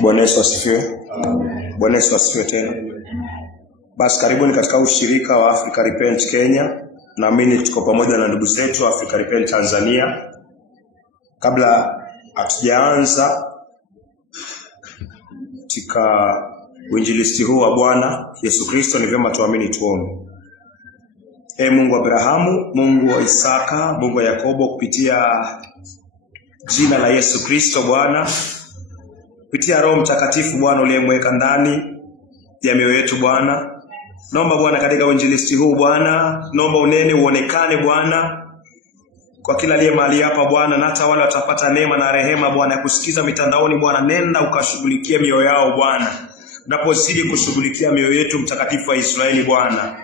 Bwana Yesu asifiwe. Bwana Yesu asifiwe tena. Basi karibuni katika ushirika wa Africa Repent Kenya. Naamini tuko pamoja na ndugu zetu Africa Repent Tanzania. Kabla hatujaanza katika uinjilisti huu wa Bwana Yesu Kristo, ni vyema tuamini tuombe. Mungu wa Abrahamu, Mungu wa Isaka, Mungu wa Yakobo, kupitia jina la Yesu Kristo Bwana, kupitia Roho Mtakatifu Bwana uliyemweka ndani ya mioyo yetu Bwana, naomba Bwana katika uinjilisti huu Bwana, naomba unene uonekane Bwana kwa kila aliye mahali hapa Bwana, na hata wale watapata neema na rehema Bwana ya kusikiza mitandaoni Bwana, nenda ukashughulikie mioyo yao Bwana, unapozidi kushughulikia mioyo yetu Mtakatifu wa Israeli Bwana.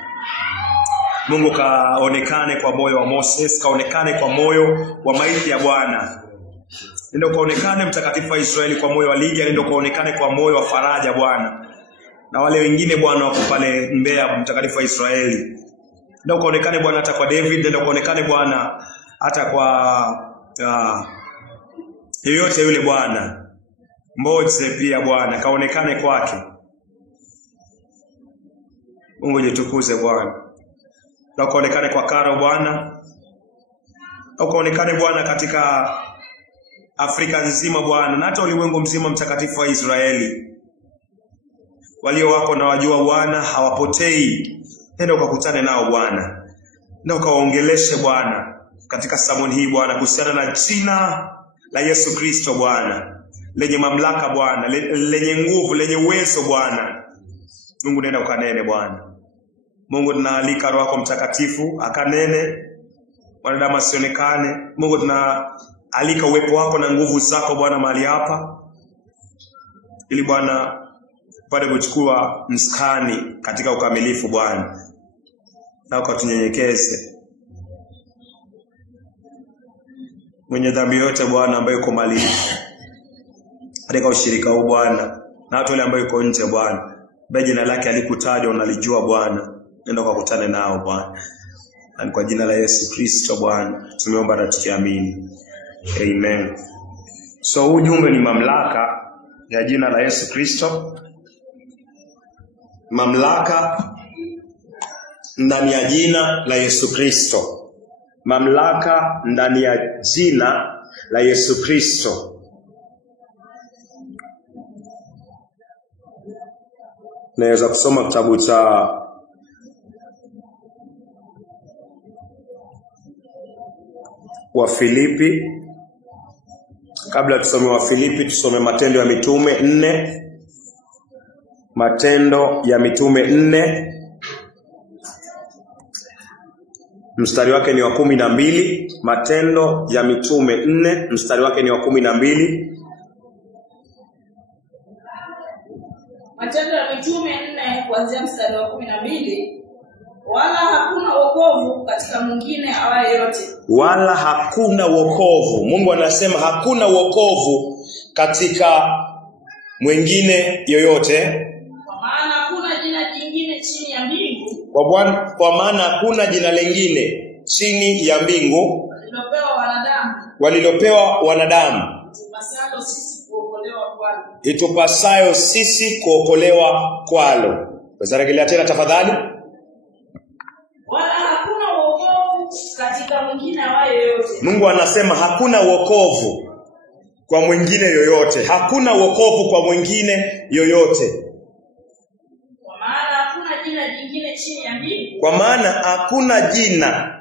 Mungu kaonekane kwa moyo wa Moses, kaonekane kwa moyo wa maiti ya Bwana. Nenda kaonekane Mtakatifu wa Israeli kwa moyo wa Lydia, nenda kaonekane kwa moyo wa Faraja Bwana. Na wale wengine Bwana wako pale Mbeya, Mtakatifu wa Israeli. Nenda kaonekane Bwana hata kwa David, nenda kaonekane Bwana hata kwa yeyote yule Bwana. Mboze pia Bwana kaonekane kwake. Mungu jitukuze Bwana. Na kaonekane kwa Karo Bwana. Na kaonekane Bwana katika Afrika nzima Bwana, na hata ulimwengu mzima Mtakatifu wa Israeli. Walio wako na wajua Bwana hawapotei. Nenda ukakutane nao Bwana. Nenda ukawaongeleshe Bwana katika sermon hii Bwana kuhusiana na jina la Yesu Kristo Bwana, lenye mamlaka Bwana, lenye nguvu, lenye uwezo Bwana. Mungu nenda ukanene Bwana. Mungu tunaalika Roho yako Mtakatifu akanene, wanadamu asionekane. Mungu tunaalika uwepo wako na nguvu zako Bwana mahali hapa, ili Bwana pale kuchukua mskani katika ukamilifu Bwana, na ukatunyenyekeze. Mwenye dhambi yote Bwana ambaye uko mahali katika ushirika huu Bwana, na watu wale ambao yuko nje Bwana, ambaye jina lake alikutajwa unalijua Bwana, nenda ukakutane nao Bwana. Na kwa jina la Yesu Kristo Bwana tumeomba na tukiamini. Amen. So huu ujumbe ni mamlaka ya jina la Yesu Kristo. Mamlaka ndani ya jina la Yesu Kristo. Mamlaka ndani ya jina la Yesu Kristo. Naweza kusoma kitabu cha Wafilipi. Kabla tusome Wafilipi, tusome Matendo ya Mitume 4. Matendo ya Mitume 4 mstari wake ni wa 12. Matendo ya Mitume 4 mstari wake ni wa 12. Matendo ya Mitume 4 kuanzia mstari wa 12. Wala hakuna wokovu katika mwingine awaye yote. Wala hakuna wokovu. Mungu anasema hakuna wokovu katika mwingine yoyote. Kwa maana hakuna jina jingine chini ya mbingu. Kwa maana hakuna jina lingine chini ya mbingu walilopewa wanadamu itupasayo sisi kuokolewa kwalo. Wazarejelea tena tafadhali. Wala hakuna wokovu katika mwingine awaye yote. Mungu anasema hakuna wokovu kwa mwingine yoyote. Hakuna wokovu kwa mwingine yoyote. Kwa maana hakuna jina jingine chini ya mbingu. Kwa maana hakuna jina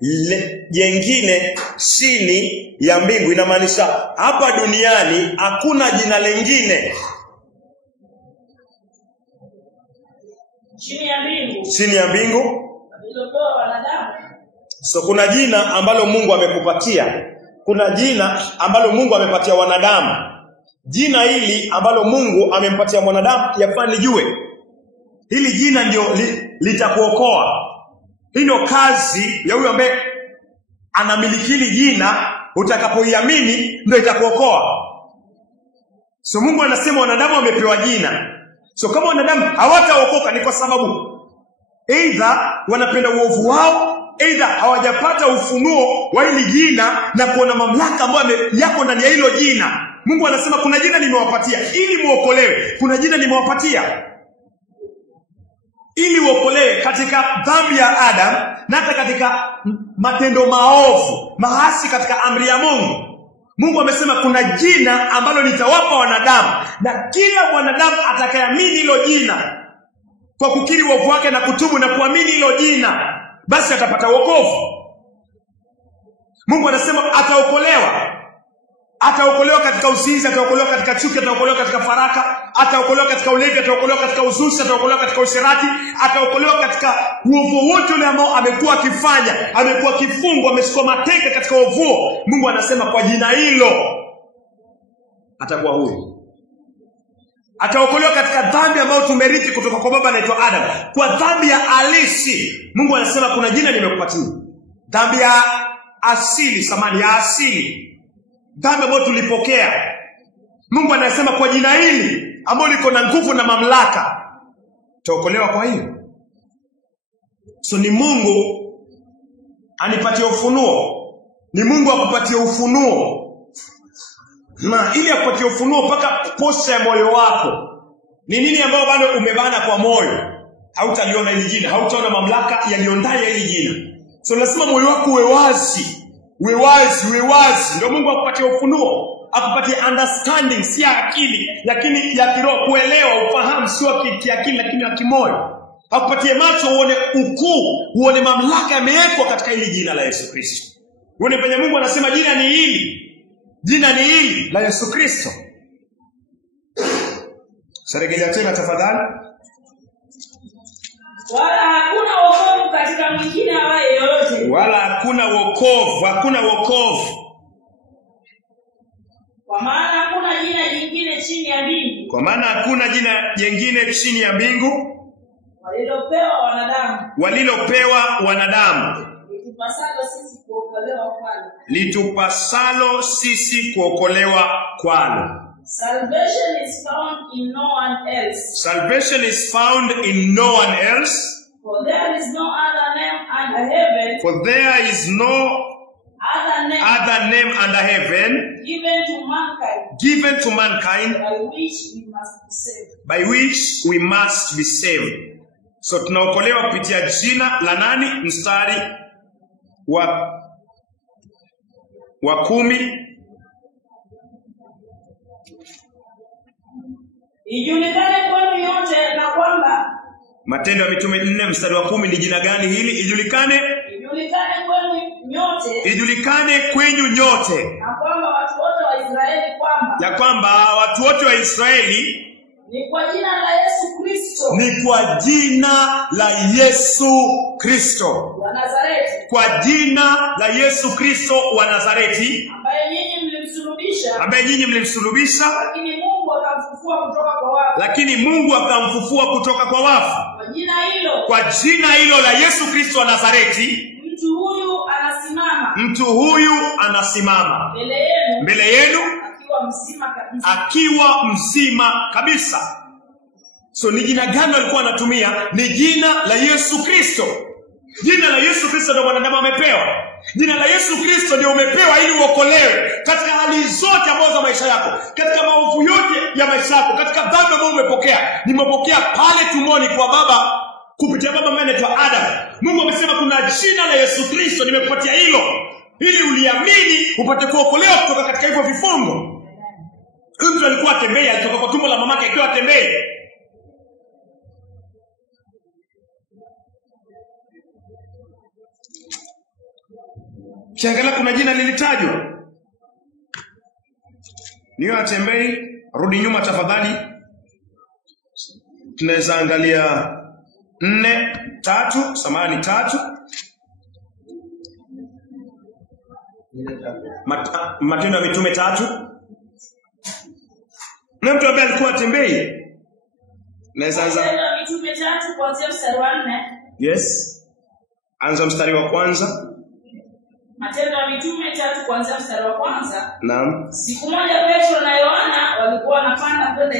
jingine chini ya mbingu. Inamaanisha hapa duniani hakuna jina lingine chini ya mbingu. So kuna jina ambalo Mungu amekupatia. Kuna jina ambalo Mungu amepatia wanadamu. Jina hili ambalo Mungu amempatia mwanadamu yafaa nijue. Hili jina ndio litakuokoa. Hii ndio kazi ya huyo ambaye anamiliki hili jina. Utakapoiamini ndio itakuokoa. So Mungu anasema wanadamu wamepewa jina. So kama wanadamu hawataokoka ni kwa sababu either wanapenda uovu wao, either hawajapata ufunuo wa hili jina na kuona mamlaka ambayo yako ndani ya hilo jina. Mungu anasema kuna jina nimewapatia ili muokolewe. Kuna jina nimewapatia ili uokolewe katika dhambi ya Adam na hata katika matendo maovu, maasi katika amri ya Mungu. Mungu amesema kuna jina ambalo nitawapa wanadamu, na kila mwanadamu atakayeamini hilo jina kwa kukiri uovu wake na kutubu na kuamini hilo jina, basi atapata wokovu. Mungu anasema ataokolewa. Ataokolewa katika uzinzi, ataokolewa katika chuki, ataokolewa katika faraka, ataokolewa katika ulevi, ataokolewa katika uzushi, ataokolewa katika usherati, ataokolewa katika uovu wote ule ambao amekuwa akifanya, amekuwa akifungwa, ameshikwa mateka katika uovu. Mungu anasema kwa jina hilo atakuwa huru. Ataokolewa katika dhambi ambayo tumerithi kutoka kwa baba anaitwa Adam. Kwa dhambi ya halisi, Mungu anasema kuna jina nimekupatia. Dhambi ya asili, ya asili. Dhambi ambayo tulipokea. Mungu anasema kwa jina hili ambalo liko na nguvu na mamlaka, taokolewa kwa hiyo. So ni Mungu anipatie ufunuo. Ni Mungu akupatie ufunuo. Na ili akupatie ufunuo mpaka posta ya moyo wako. Ni nini ambayo bado umebana kwa moyo? Hautaliona hili jina, hautaona mamlaka yaliyondani hili jina. So lazima moyo wako uwe wazi. Uwe wazi. Ndio Mungu akupatie ufunuo, akupatie understanding, si ya akili, lakini ya kiroho, kuelewa, ufahamu, sio kiakili lakini ya kimoyo. Akupatie macho uone ukuu, uone mamlaka yamewekwa katika hili jina la Yesu Kristo. Uone penye Mungu anasema jina ni hili. Jina ni hili la Yesu Kristo. Sarejelea tena tafadhali. Wala hakuna wokovu katika mwingine awaye yoyote. Wala hakuna wokovu. Kwa maana hakuna jina jingine chini ya mbingu. Walilopewa wanadamu. Litupasalo sisi kuokolewa kwalo. Salvation is found in no one else. For there is no other name under heaven. Given to mankind. By which we must be saved. So tunaokolewa kupitia jina la nani? Mstari wa 10. Ijulikane kwenu nyote na kwamba. Matendo ya Mitume 4 mstari wa 10 ni jina gani hili? Ijulikane kwenu nyote. Na kwamba watu wote wa Israeli kwamba. Ya kwamba watu wote wa Israeli ni kwa jina la Yesu Kristo. Wa Nazareti. Kwa jina la Yesu Kristo wa Nazareti. Ambaye nyinyi mlimsulubisha. Lakini Mungu akamfufua kutoka kwa wafu. Kwa jina hilo la Yesu Kristo wa Nazareti. Mtu huyu anasimama mbele yenu akiwa mzima kabisa. So ni jina gani alikuwa anatumia? Ni jina la Yesu Kristo. Jina la Yesu Kristo ndio mwanadamu amepewa. Jina la Yesu Kristo ndio umepewa ili uokolewe katika hali zote ambazo za maisha yako, katika maovu yote ya maisha yako, katika dhambi ambazo umepokea. Nimepokea pale tumboni kwa baba kupitia baba ambaye anaitwa Adam. Mungu amesema kuna jina la Yesu Kristo nimekupatia hilo ili uliamini upate kuokolewa kutoka katika hivyo vifungo. Mtu alikuwa atembei, alitoka kwa tumbo la mamake akiwa atembei. Kiangalia kuna jina lilitajwa. Niyo atembei, rudi nyuma tafadhali. Tunaweza angalia 3. Matendo ya Mitume 3. Na mtu ambaye alikuwa atembei. Naweza anza. Matendo ya Mitume 3 kuanzia mstari wa 4. Yes. Anza mstari wa kwanza. Matendo ya Mitume 3 kuanzia mstari wa kwanza. Naam. Siku moja Petro na Yohana walikuwa wanapanda kwenda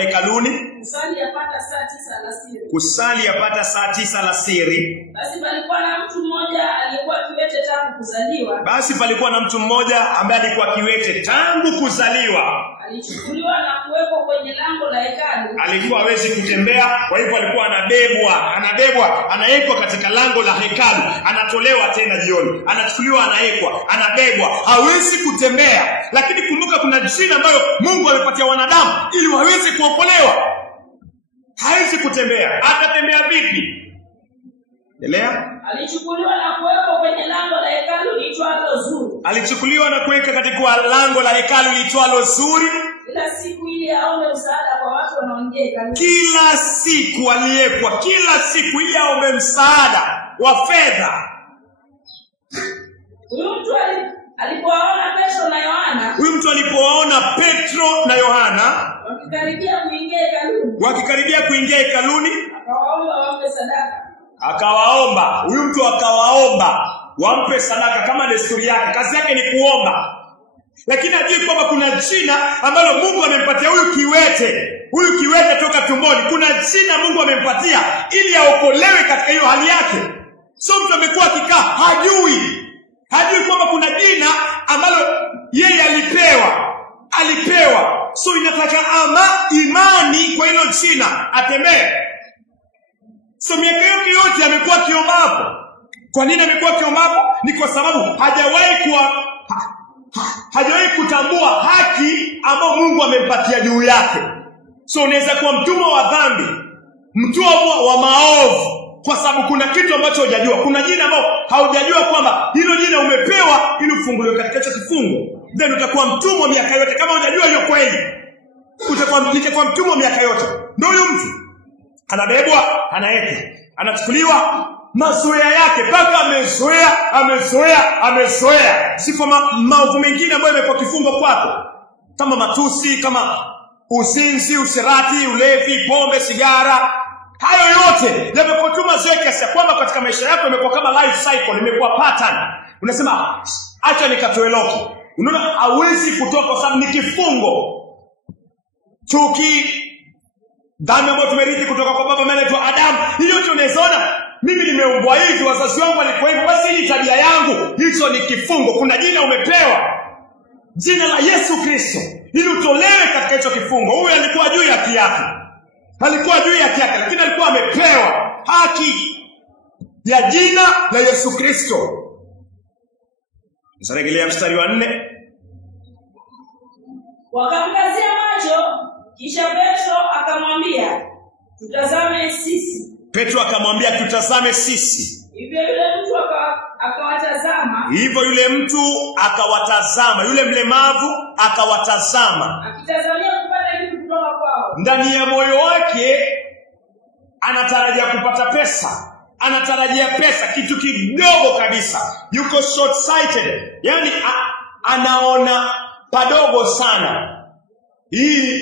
hekaluni. Kusali yapata saa 9 alasiri. Basi palikuwa na mtu mmoja aliyekuwa kiwete kiwete tangu kuzaliwa. Basi palikuwa na mtu mmoja ambaye alikuwa kiwete tangu kuzaliwa. Alichukuliwa na kuwekwa kwenye lango la hekalu. Alikuwa hawezi kutembea, kwa hivyo alikuwa anabebwa, anawekwa katika lango la hekalu, anatolewa tena jioni, anachukuliwa, anabebwa, hawezi kutembea. Lakini kumbuka kuna jina ambayo Mungu amepatia wanadamu ili waweze kuokolewa. Hawezi kutembea, atatembea vipi? Endelea. Alichukuliwa na kuwekwa kwenye lango la hekalu liitwalo Zuri. Alichukuliwa na kuweka katika lango la hekalu liitwalo Zuri. Kila siku ili aombe msaada kwa watu wanaoingia hekaluni. Kila siku aliyekwa, kila siku ili aombe msaada wa fedha. Huyu mtu alipowaona Petro na Yohana. Wakikaribia kuingia hekaluni. Akawaomba wampe sadaka. Huyu mtu akawaomba wampe sadaka kama desturi yake. Kazi yake ni kuomba. Lakini ajui kwamba kuna jina ambalo Mungu amempatia huyu kiwete toka tumboni. Kuna jina Mungu amempatia ili aokolewe katika hiyo hali yake. So mtu amekuwa akikaa hajui kwamba kuna jina ambalo yeye alipewa. So inataka imani kwa hilo jina atembee. So miaka yake yote amekuwa akiomba hapo. Kwa nini amekuwa akiomba hapo? Ni kwa sababu hajawahi kutambua haki ambayo Mungu amempatia juu yake. So unaweza kuwa mtumwa wa dhambi, mtumwa wa maovu, kwa sababu kuna kitu ambacho hujajua. Kuna jina ambalo haujajua kwamba hilo jina umepewa ili ufunguliwe katika hicho kifungo. Then utakuwa mtumwa miaka yote kama hujajua hiyo kweli. Utakuwa mtumwa miaka yote. Ndio huyo mtu anabebwa, anaekwa, anachukuliwa, mazoea yake mpaka amezoea. Si kwa maovu mengine ambayo yamekuwa kifungo kwako, kama matusi, kama uzinzi, usherati, ulevi, pombe, sigara. Hayo yote yamekuwa tu mazoea kiasi kwamba katika maisha yako imekuwa kama life cycle, imekuwa pattern. Unasema acha nikatoe loko. Unaona hawezi kutoka kwa sababu ni kifungo. Chuki, dhambi ambayo tumerithi kutoka kwa baba anaitwa Adamu. Hiyo yote unaona, mimi nimeumbwa hivi, wazazi wangu walikuwa hivyo, basi hii tabia yangu. Hicho ni kifungo. Kuna jina umepewa, jina la Yesu Kristo, ili utolewe katika hicho kifungo. Huyu alikuwa juu ya haki yake. Lakini alikuwa amepewa haki ya jina la Yesu Kristo. Nisarejelea mstari wa 4. Wakamkazia macho, kisha Petro akamwambia, tutazame sisi. Hivyo yule mtu akawatazama. Yule mlemavu akawatazama, akitazamia kupata kitu kutoka kwao. Ndani ya moyo wake anatarajia kupata pesa. Anatarajia pesa, kitu kidogo kabisa. Yuko short sighted. Yaani anaona padogo sana. Hii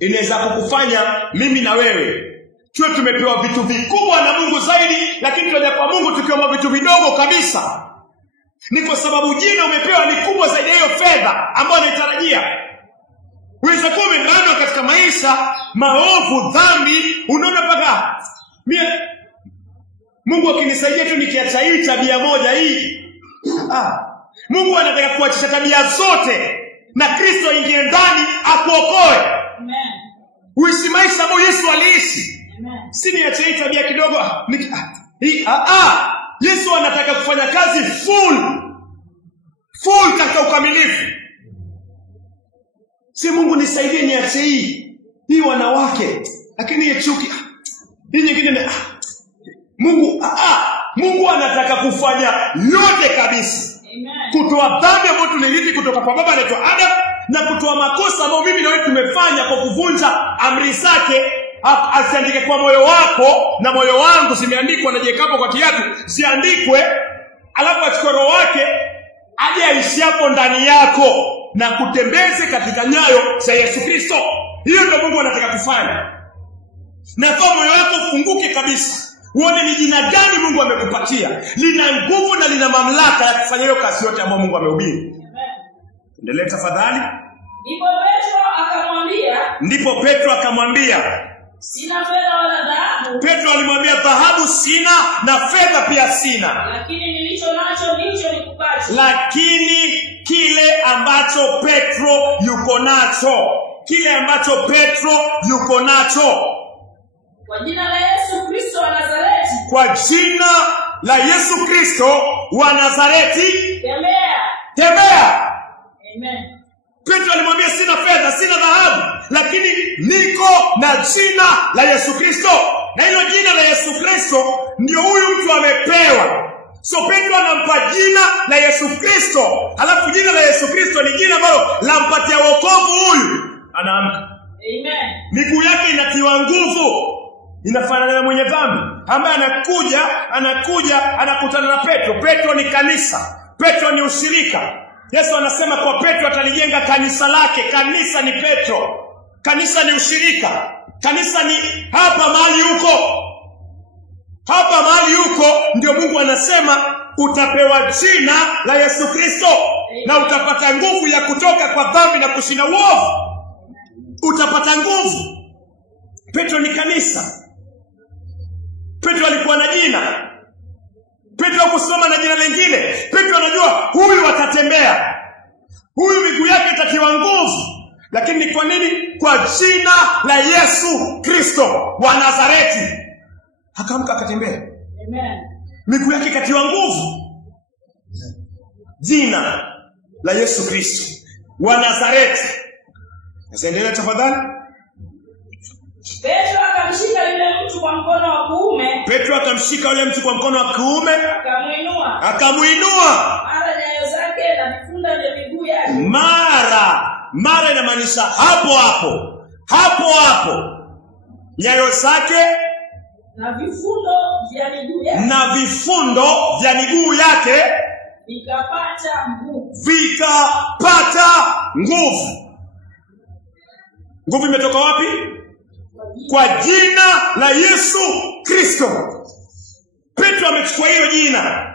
inaweza kukufanya mimi na wewe tuwe tumepewa vitu vikubwa na Mungu zaidi, lakini tunaja kwa Mungu tukiomba vitu vidogo kabisa. Ni kwa sababu jina umepewa ni kubwa zaidi ya hiyo fedha ambayo unaitarajia. Unaweza kuwa umebanwa katika maisha maovu, dhambi, unaona mpaka Mungu akinisaidia tu nikiacha hii tabia moja hii. Mungu anataka kuachisha tabia zote na Kristo ingie ndani akuokoe. Amen. Uishi maisha ambayo Yesu aliishi. Amen. Si niache hii tabia kidogo. Yesu anataka kufanya kazi full katika ukamilifu. Si Mungu nisaidie niache hii wanawake, lakini hii chuki, hii nyingine Mungu anataka kufanya yote kabisa. Amen. Kutoa dhambi ambayo tunirithi kutoka kwa baba anaitwa Adam, na kutoa makosa ambayo mimi na wewe tumefanya kwa kuvunja amri zake. Asiandike kwa moyo wako na moyo wangu, simeandikwa na jekapo kwa kiatu, siandikwe. Alafu achukue roho wake aje aishi hapo ndani yako na kutembeze katika nyayo za Yesu Kristo. Hiyo ndio Mungu anataka kufanya. Na kwa moyo wako funguke kabisa. Uone ni jina gani Mungu amekupatia. Lina nguvu na lina mamlaka ya kufanya hiyo kazi yote ambayo Mungu amehubiri. Endelea tafadhali. Ndipo Petro akamwambia, sina fedha wala dhahabu. Petro alimwambia dhahabu sina na fedha pia sina, lakini nilicho nacho ndicho nikupacho. Lakini kile ambacho Petro yuko nacho, kile ambacho Petro yuko nacho, kwa jina la Yesu Kristo wa Nazareti, kwa jina la Yesu Kristo wa Nazareti, tembea. Amen. Petro alimwambia sina fedha, sina dhahabu, lakini niko na jina la Yesu Kristo. Na hilo jina la Yesu Kristo ndio huyu mtu amepewa. So Petro anampa jina la Yesu Kristo, halafu jina la Yesu Kristo ni jina ambalo lampatia wokovu huyu. Anaamka. Amen. Miguu yake inatiwa nguvu. Inafanana na mwenye dhambi ambaye anakuja anakutana na Petro. Petro ni kanisa. Petro ni ushirika. Yesu anasema kwa Petro atalijenga kanisa lake. Kanisa ni Petro. Kanisa ni ushirika. Kanisa ni hapa mahali huko. Hapa mahali huko ndio Mungu anasema utapewa jina la Yesu Kristo na utapata nguvu ya kutoka kwa dhambi na kushinda uovu. Utapata nguvu. Petro ni kanisa. Petro alikuwa na jina. Petro hakusoma na jina lingine. Petro anajua huyu atatembea. Huyu miguu yake itatiwa nguvu. Lakini kwa nini? Kwa jina la Yesu Kristo wa Nazareti. Akaamka akatembea. Amen. Miguu yake ikatiwa nguvu. Jina la Yesu Kristo wa Nazareti. Naendelea tafadhali. Petro akamshika yule mtu kwa mkono wa kuume. Petro akamshika yule mtu kwa mkono wa kuume. Akamuinua. Mara nyayo zake na vifunda vya miguu yake. Mara inamaanisha hapo hapo. Nyayo zake na vifundo vya miguu yake. Vikapata nguvu. Nguvu imetoka wapi? Kwa jina la Yesu Kristo. Petro amechukua hiyo jina.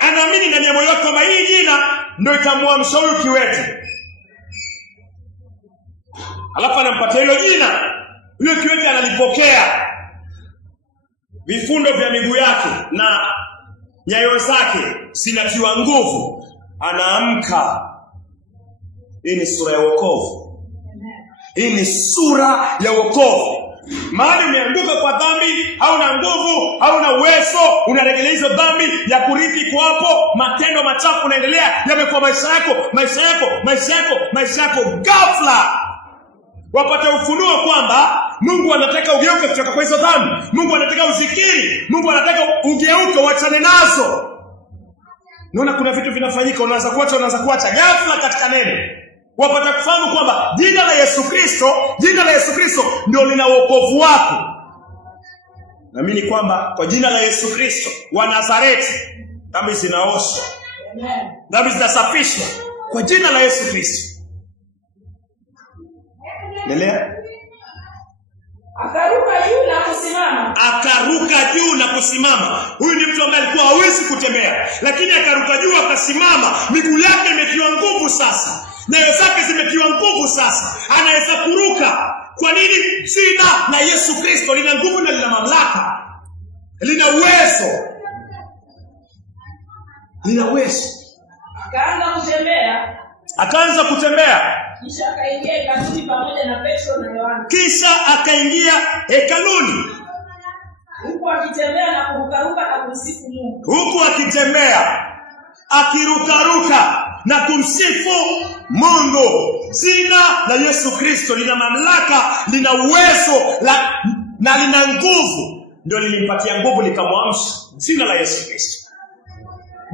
Anaamini ndani ya moyo wake kwamba hii jina ndio itamwamsha huyu kiwete. Alafu anampatia hilo jina. Huyo kiwete analipokea. Vifundo vya miguu yake na nyayo zake zinatiwa nguvu. Anaamka. Hii ni sura ya wokovu. Hii ni sura ya wokovu. Mahali umeanguka kwa dhambi, hauna nguvu, hauna uwezo, unarejelea hizo dhambi ya kurithi kwa hapo, matendo machafu unaendelea, yamekuwa maisha yako ghafla. Wapata ufunuo kwamba Mungu anataka ugeuke kutoka kwa hizo dhambi. Mungu anataka uzikiri. Mungu anataka ugeuke uachane nazo. Naona kuna vitu vinafanyika, unaanza kuacha ghafla katika neno. Wapata kufahamu kwamba jina la Yesu Kristo ndio lina wokovu wako. Naamini kwamba kwa jina la Yesu Kristo wa Nazareti dhambi zinaoshwa. Amen. Dhambi zinasafishwa kwa jina la Yesu Kristo. Endelea. Akaruka juu na kusimama. Huyu ni mtu ambaye alikuwa hawezi kutembea, lakini akaruka juu akasimama. Miguu yake imetiwa nguvu sasa. Nyayo zake zimetiwa nguvu sasa. Anaweza kuruka. Kwa nini? Jina la Yesu Kristo lina nguvu na lina mamlaka. Lina uwezo. Akaanza kutembea. Kisha akaingia hekaluni pamoja na Petro na Yohana. Huku akitembea na kurukaruka na kumsifu Mungu. Akirukaruka na kumsifu Mungu. Jina la Yesu Kristo lina mamlaka, lina uwezo na lina nguvu. Ndio lilimpatia nguvu likamwamsha. Jina la Yesu Kristo.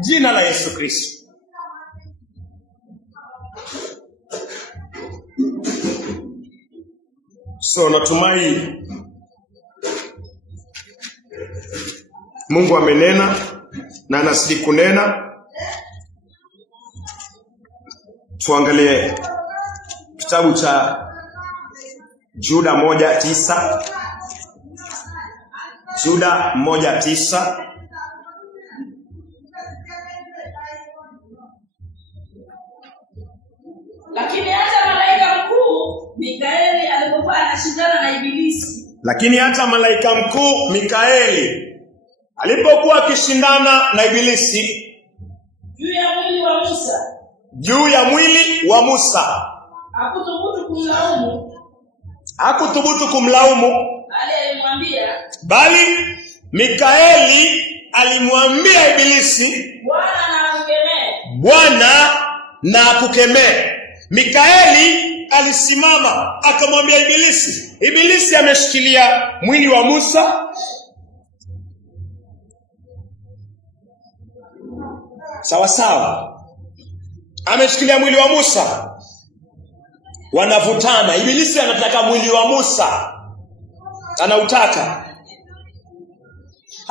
Jina la Yesu Kristo. So natumai Mungu amenena na anazidi kunena. Tuangalie kitabu cha Juda 1:9. Juda 1:9. Lakini hata malaika mkuu Mikaeli alipokuwa anashindana na Ibilisi. Lakini hata malaika mkuu Mikaeli alipokuwa akishindana na Ibilisi juu ya mwili wa Musa, hakuthubutu kumlaumu, bali Mikaeli alimwambia Ibilisi, Bwana na akukemee. Mikaeli alisimama akamwambia Ibilisi. Ibilisi ameshikilia mwili wa Musa. Sawa sawa. Ameshikilia mwili wa Musa. Wanavutana. Ibilisi anataka mwili wa Musa. Anautaka.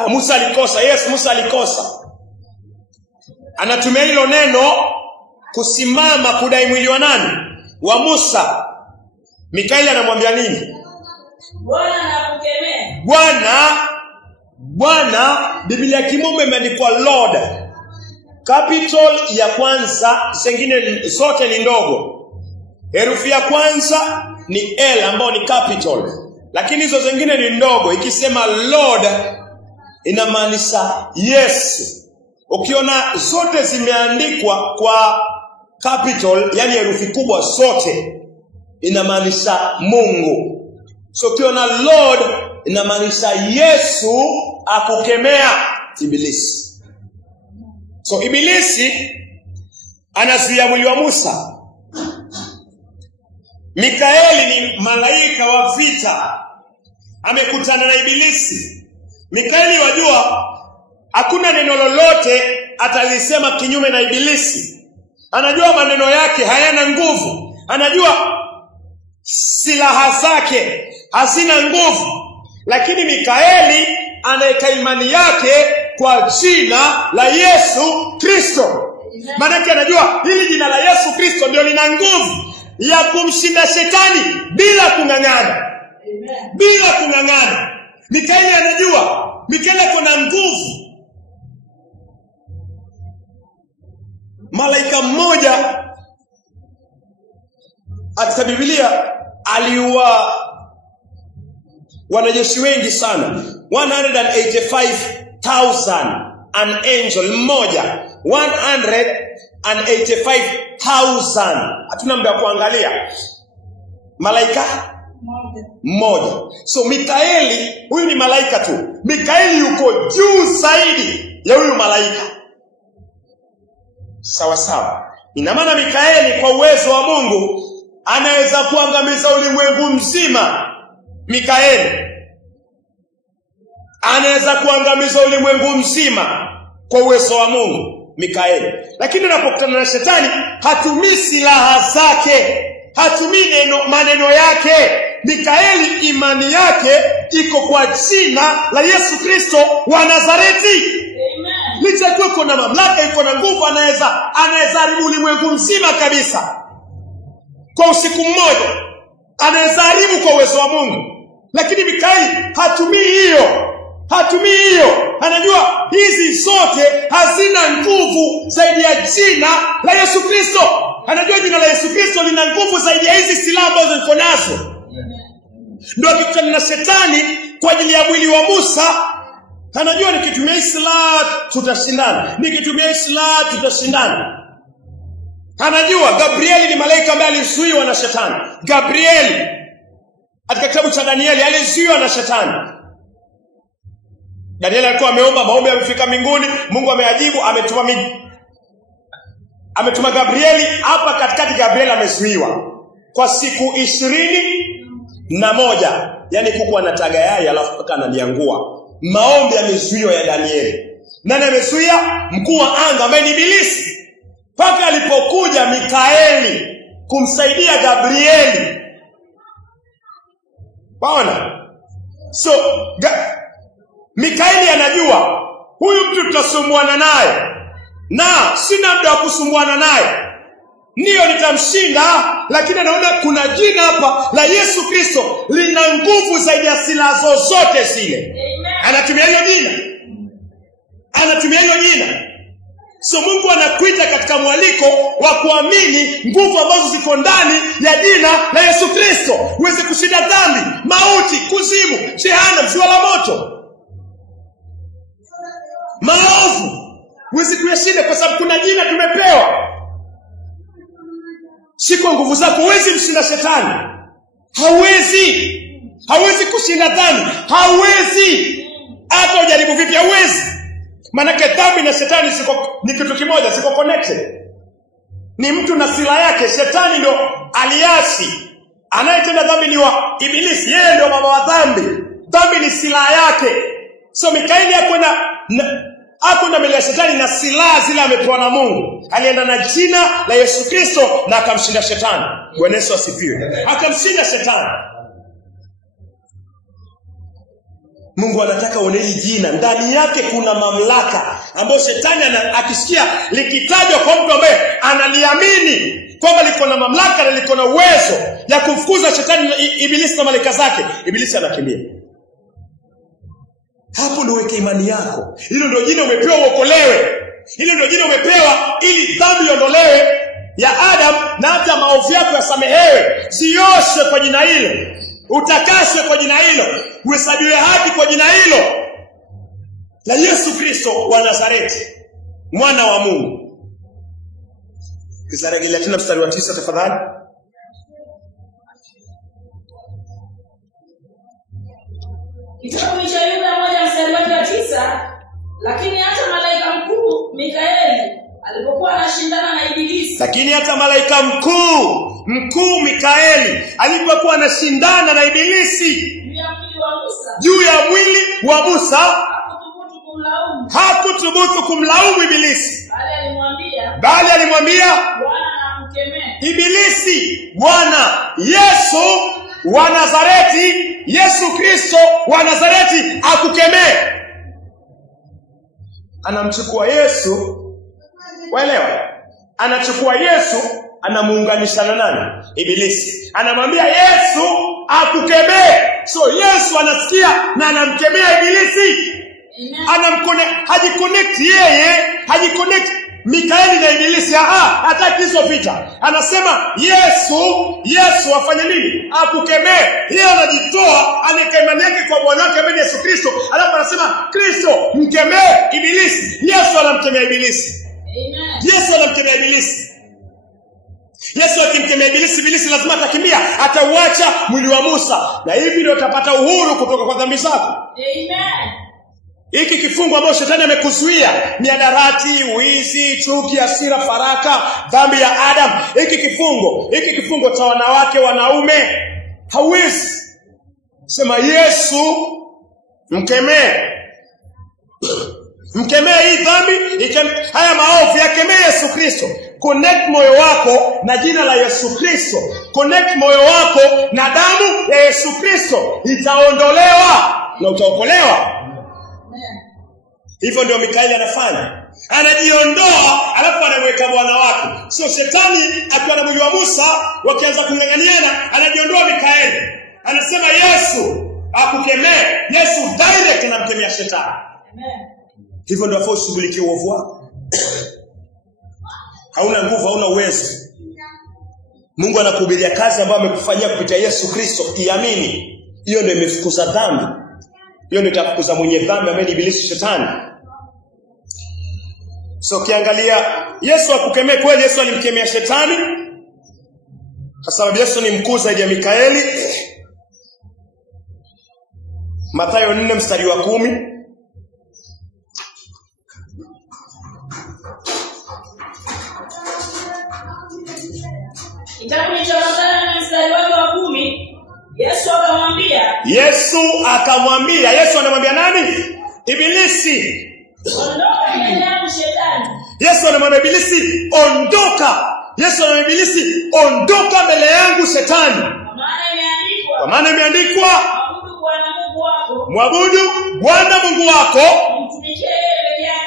Musa alikosa. Yes, Musa alikosa. Anatumia hilo neno kusimama kudai mwili wa nani? Wa Musa. Mikaeli anamwambia nini? Bwana na akukemee. Bwana, Biblia kimombe imeandikwa Lord. Capital ya kwanza, zingine zote ni ndogo. Herufi ya kwanza ni L ambayo ni capital. Lakini hizo zingine ni ndogo. Ikisema Lord inamaanisha Yesu. Ukiona zote zimeandikwa kwa capital, yani herufi kubwa zote, inamaanisha Mungu. So ukiona Lord inamaanisha Yesu akukemea Ibilisi. So Ibilisi anazuia mwili wa Musa. Mikaeli ni malaika wa vita, amekutana na Ibilisi. Mikaeli wajua hakuna neno lolote atalisema kinyume na Ibilisi. Anajua maneno yake hayana nguvu. Anajua silaha zake hazina nguvu. Lakini Mikaeli anaweka imani yake kwa jina la Yesu Kristo. Maana anajua hili jina la Yesu Kristo ndio lina nguvu ya kumshinda shetani bila kung'ang'ana. Bila kung'ang'ana. Mikaeli anajua Mikaeli kuna nguvu. Malaika mmoja katika Biblia aliua wanajeshi wengi sana. 185,000. An angel mmoja 185,000. Hatuna muda kuangalia. Malaika mmoja. So Mikaeli, huyu ni malaika tu. Mikaeli yuko juu zaidi ya huyu malaika. Sawa sawa. Ina maana Mikaeli kwa uwezo wa Mungu anaweza kuangamiza ulimwengu mzima. Mikaeli anaweza kuangamiza ulimwengu mzima kwa uwezo wa Mungu. Mikaeli. Lakini anapokutana na shetani hatumii silaha zake, hatumii maneno yake. Mikaeli imani yake iko kwa jina la Yesu Kristo wa Nazareti. Licha kuwa kuna mamlaka, iko na nguvu, anaweza haribu ulimwengu mzima kabisa. Kwa usiku mmoja anaweza haribu kwa uwezo wa Mungu. Lakini Mikaeli hatumii hiyo. Anajua hizi zote hazina nguvu zaidi ya jina la Yesu Kristo. Anajua jina la Yesu Kristo lina nguvu zaidi ya hizi silaha ambazo niko nazo. Ndio akikutana na shetani kwa ajili ya mwili wa Musa, anajua nikitumia silaha tutashindana. Nikitumia silaha tutashindana. Anajua Gabrieli ni malaika ambaye alizuiwa na shetani. Gabrieli katika kitabu cha Danieli alizuiwa na shetani. Danieli alikuwa ameomba, maombi yamefika mbinguni, Mungu ameajibu, ametuma Gabrieli. Hapa katikati Gabrieli amezuiwa kwa siku 21. Yani kuku anataga yai alafu paka analiangua. Maombi yamezuiwa ya Danieli. Nani amezuia? Mkuu wa anga ambaye ni Ibilisi. Paka alipokuja Mikaeli kumsaidia Gabrieli. Waona? So Mikaeli anajua huyu mtu tutasumbuana naye, na sina muda wa kusumbuana naye, ndio nitamshinda. Lakini anaona kuna jina hapa la Yesu Kristo lina nguvu zaidi ya silaha zozote zile. Anatumia hiyo jina. So Mungu anakuita katika mwaliko wa kuamini nguvu ambazo ziko ndani ya jina la Yesu Kristo. Uweze kushinda dhambi, mauti, kuzimu, jehanamu, ziwa la moto, maovu. Uweze kuyashinda kwa sababu kuna jina tumepewa. Si kwa nguvu zako huwezi kushinda shetani. Hawezi kushinda dhambi. Hawezi. Hata ujaribu vipi hawezi. Maana dhambi na shetani ni kitu kimoja, ziko connected. Ni mtu na silaha yake. Shetani ndio aliasi. Anayetenda dhambi ni wa Ibilisi. Yeye ndio baba wa dhambi. Dhambi ni silaha yake. So Mikaeli hakwenda mbele ya shetani na silaha zile amepewa na Mungu. Alienda na jina la Yesu Kristo na akamshinda shetani. Bwana Yesu asifiwe. Akamshinda shetani. Mungu anataka uoneli jina. Ndani yake kuna mamlaka ambayo shetani akisikia likitajwa kwa mtu ambaye analiamini kwamba liko na mamlaka na liko na uwezo ya kumfukuza shetani na Ibilisi na malaika zake, Ibilisi anakimbia. Hapo ndio weke imani yako. Hilo ndio jina umepewa uokolewe. Hilo ndio jina umepewa ili dhambi iondolewe ya Adam na hata maovu yako yasamehewe. Zioshwe kwa jina hilo. Utakaswe kwa jina hilo. Uhesabiwe haki kwa jina hilo la Yesu Kristo wa Nazareti, mwana wa Mungu. Kisarejea tena mstari wa 9 tafadhali. Kitabu cha Yuda 1 mstari wa 9, lakini hata malaika mkuu Mikaeli alipokuwa anashindana na Ibilisi. Lakini hata malaika mkuu Mikaeli alipokuwa anashindana na Ibilisi juu ya mwili wa Musa, hakuthubutu kumlaumu Ibilisi. Bali alimwambia Ibilisi, Bwana Yesu wa Nazareti, Yesu Kristo wa Nazareti akukemee. Anamchukua Yesu, waelewa? Anachukua Yesu, anamuunganisha na nani? Ibilisi. Anamwambia Yesu akukemee. So Yesu anasikia na anamkemea Ibilisi. Hajiconnect yeye, hajiconnect Mikaeli na Ibilisi. Hataki hizo vita. Anasema Yesu afanye nini? Akukemee. Yeye anajitoa, anaweka imani yake kwa Bwana wake ambaye Yesu Kristo. Alafu anasema Kristo mkemee Ibilisi. Yesu anamkemea Ibilisi. Amen. Yesu anamkemea Ibilisi. Yesu akimkemea Ibilisi, Ibilisi lazima atakimbia, atauacha mwili wa Musa. Na hivi ndio utapata uhuru kutoka kwa dhambi zako. Amen. Hiki kifungo ambacho shetani amekuzuia, miadarati, wizi, chuki, hasira, faraka, dhambi ya Adam, hiki kifungo cha wanawake, wanaume, hauwezi. Sema Yesu mkemee. Mkemee hii dhambi, haya maovu, yakemee Yesu Kristo. Connect moyo wako na jina la Yesu Kristo. Connect moyo wako na damu ya Yesu Kristo. Itaondolewa na utaokolewa. Hivyo ndio Mikaeli anafanya. Anajiondoa, alafu anamweka Bwana wake. So shetani akiwa na mwili wa Musa, wakianza kulenganiana, anajiondoa Mikaeli. Anasema Yesu akukemee. Yesu direct anamkemea shetani. Amen. Hivyo ndio afanye ushughulikie uovu wako. Hauna nguvu, hauna uwezo. Mungu anakuhubiria kazi ambayo amekufanyia kupitia Yesu Kristo. Iamini. Hiyo ndio imefukuza dhambi. Hiyo ndio itafukuza mwenye dhambi ambaye ni Ibilisi, shetani. So kiangalia Yesu akukemee, kweli Yesu alimkemea shetani kwa sababu Yesu ni mkuu zaidi ya Mikaeli. Mathayo 4 mstari wa 10. Kitabu cha Mathayo mstari wa 10. Yesu anamwambia nani? Ibilisi. Ondoka mbele yangu shetani. Yesu anamwambia Ibilisi, ondoka. Yesu anamwambia Ibilisi, ondoka mbele yangu shetani. Kwa maana imeandikwa, mwabudu Bwana Mungu wako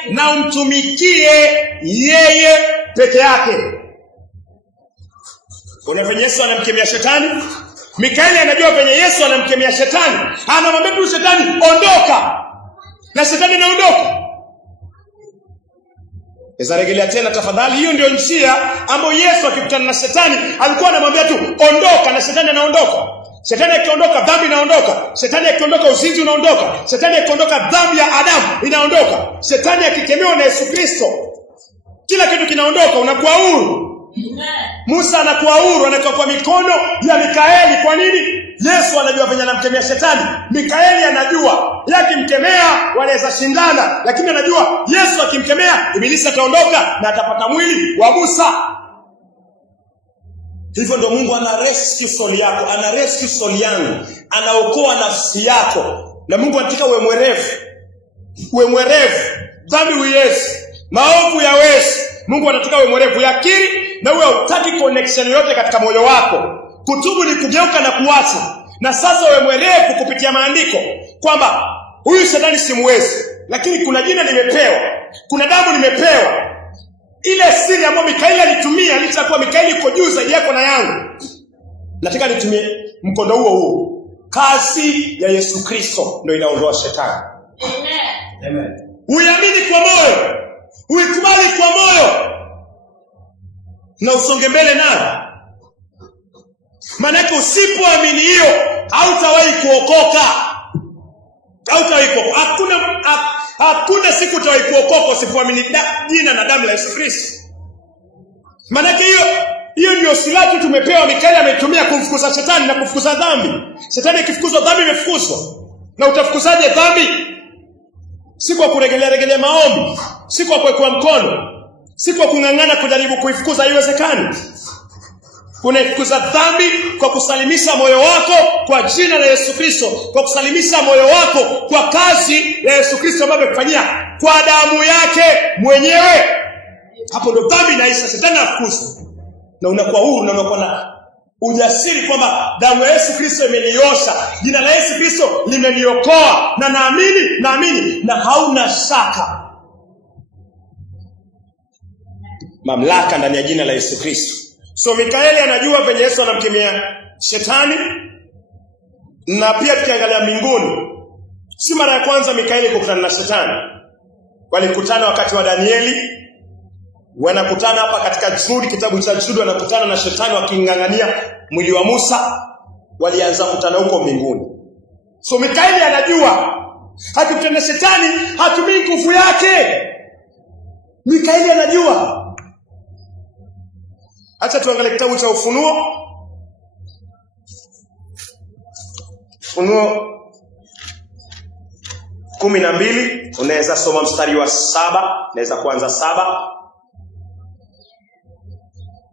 na umtumikie yeye peke yake. Unafanya Yesu anamkemea shetani. Mikaeli anajua penye Yesu anamkemea shetani. Anamwambia tu shetani, ondoka. Na shetani anaondoka. Ezaregelea tena tafadhali. Hiyo ndio njia ambayo Yesu akikutana na shetani alikuwa anamwambia tu ondoka, na shetani anaondoka. Shetani akiondoka dhambi inaondoka. Shetani akiondoka uzinzi unaondoka. Shetani akiondoka dhambi ya Adamu inaondoka. Shetani akikemewa na Yesu Kristo kila kitu kinaondoka, unakuwa huru. Musa anakuwa huru, anakuwa kwa mikono ya Mikaeli. Kwa nini? Yesu anajua venye anamkemea shetani. Mikaeli anajua yakimkemea wanaweza shindana, lakini anajua Yesu akimkemea ibilisi ataondoka na atapata mwili wa Musa. Hivyo ndio Mungu ana rescue soul yako, ana rescue soul yangu, anaokoa nafsi yako. Na Mungu anataka uwe mwerevu. Uwe mwerevu. Dhambi uiwezi, maovu yawezi. Mungu anataka uwe mwerevu, yakiri na uwe hutaki connection yote katika moyo wako. Kutubu ni kugeuka na kuacha. Na sasa uwe mwerevu kupitia maandiko kwamba huyu shetani simuwezi, lakini kuna jina nimepewa, kuna damu nimepewa. Ile siri ambayo Mikaeli alitumia, licha kwa Mikaeli iko juu zaidi yako na yangu, nataka nitumie mkondo huo huo. Kazi ya Yesu Kristo ndio inaondoa shetani. Amen. Amen. Uiamini kwa moyo, uikubali kwa moyo, na usonge mbele nayo. Maana usipoamini hiyo hautawahi kuokoka. Hautawahi kuokoka. Hakuna siku utawahi kuokoka usipoamini jina na damu la Yesu Kristo. Maana hiyo ndio silaha tumepewa. Mikaeli ametumia kumfukuza shetani na kufukuza dhambi. Shetani ikifukuzwa, dhambi imefukuzwa. Na utafukuzaje dhambi? Si kwa kuregelea maombi, si kwa kuwekwa mkono, si kwa kung'ang'ana kujaribu kuifukuza, haiwezekani. Unaifukuza dhambi kwa kusalimisha moyo wako kwa jina la Yesu Kristo, kwa kusalimisha moyo wako kwa kazi ya Yesu Kristo ambayo amekufanyia kwa damu yake mwenyewe. Hapo ndo dhambi inaisha, shetani afukuzwa, na unakuwa huru, na unakuwa na ujasiri kwamba damu ya Yesu Kristo imeniosha, jina la Yesu Kristo limeniokoa, na naamini na hauna shaka. Mamlaka ndani ya jina la Yesu Kristo. So Mikaeli anajua venye Yesu anamkemea shetani. Na pia tukiangalia mbinguni, si mara ya kwanza Mikaeli kukutana na shetani. Walikutana wakati wa Danieli, wanakutana hapa katika Jude, kitabu cha Jude, wanakutana na shetani wakingangania mwili wa Musa. Walianza kukutana huko mbinguni. So Mikaeli anajua akikutana na shetani hatumii nguvu yake. Mikaeli anajua. Acha tuangalie kitabu cha Ufunuo. Ufunuo 12, unaweza soma mstari wa 7, naweza kuanza 7.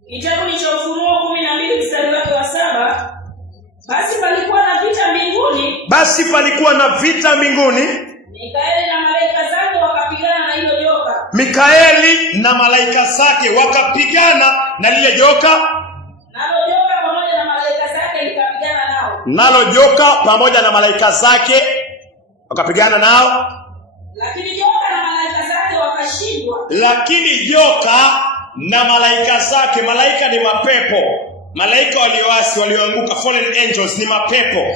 Kitabu cha Ufunuo 12 mstari wake wa 7. Basi palikuwa na vita mbinguni. Mikaeli na malaika zake wakapigana na hilo joka. Mikaeli na malaika zake wakapigana na lile joka. Nalo joka pamoja na malaika zake likapigana nao. Nalo joka pamoja na malaika zake wakapigana nao. Lakini joka na malaika zake wakashindwa. Lakini joka na malaika zake, malaika ni mapepo. Malaika walioasi, walioanguka, fallen angels ni mapepo.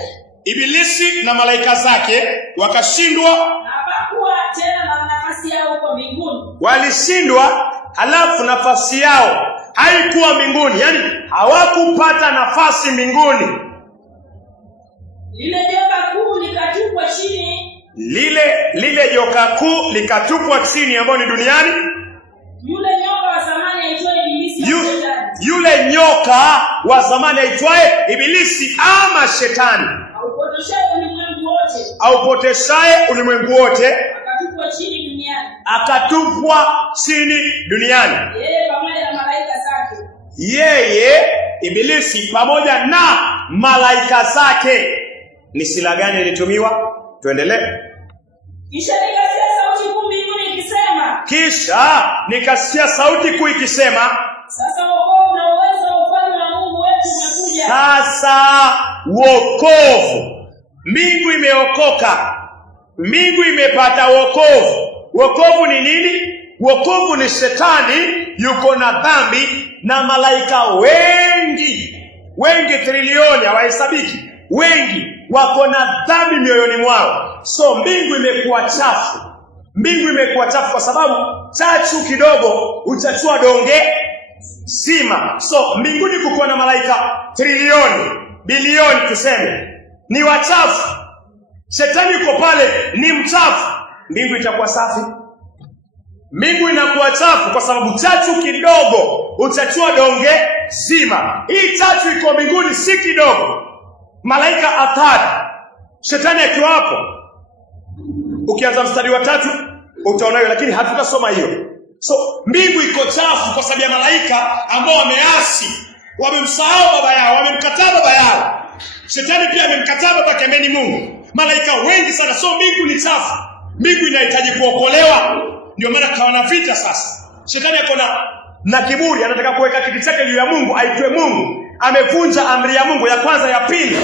Ibilisi na malaika zake wakashindwa. Na hapakuwa tena na nafasi yao huko mbinguni. Walishindwa, halafu nafasi yao haikuwa mbinguni. Yaani hawakupata nafasi mbinguni. Lile joka kuu likatupwa chini. Lile joka kuu likatupwa chini, ambao ni duniani. Yule nyoka wa zamani aitwaye Ibilisi na Shetani. Yule nyoka wa zamani aitwaye Ibilisi ama Shetani. Aupoteshaye ulimwengu wote. Akatupwa chini duniani. Akatupwa chini duniani. Yeye pamoja na malaika zake. Yeye Ibilisi pamoja na malaika zake. Ni silaha gani ilitumiwa? Tuendelee. Kisha nikasikia sauti kuu ikisema, sasa wokovu na uwezo wa ufalme wa Mungu wetu umekuja. Sasa wokovu, mbingu imeokoka, mbingu imepata wokovu. Wokovu ni nini? Wokovu ni shetani yuko na dhambi na malaika wengi trilioni hawahesabiki, wengi wako na dhambi mioyoni mwao. So mbingu imekuwa chafu, mbingu imekuwa chafu kwa sababu chachu kidogo uchachua donge zima. So mbinguni kukuwa na malaika trilioni, bilioni tuseme, ni wachafu. Shetani yuko pale ni mchafu. Mbingu itakuwa safi? Mbingu inakuwa chafu kwa sababu chachu kidogo uchachua donge zima. Hii chachu iko mbinguni si kidogo. Malaika athari. Shetani akiwa hapo, ukianza mstari wa 3 utaona hiyo, lakini hatutasoma hiyo. So mbingu iko chafu kwa sababu ya malaika ambao wameasi, wamemsahau baba yao, wamemkataa baba yao. Shetani pia amemkataa baba kemeni Mungu. Malaika wengi sana. So mbingu ni chafu. Mbingu inahitaji kuokolewa. Ndio maana kaona vita sasa. Shetani yako na kiburi, anataka kuweka kiti chake juu ya Mungu, aitwe Mungu. Amevunja amri ya Mungu ya kwanza, ya pili.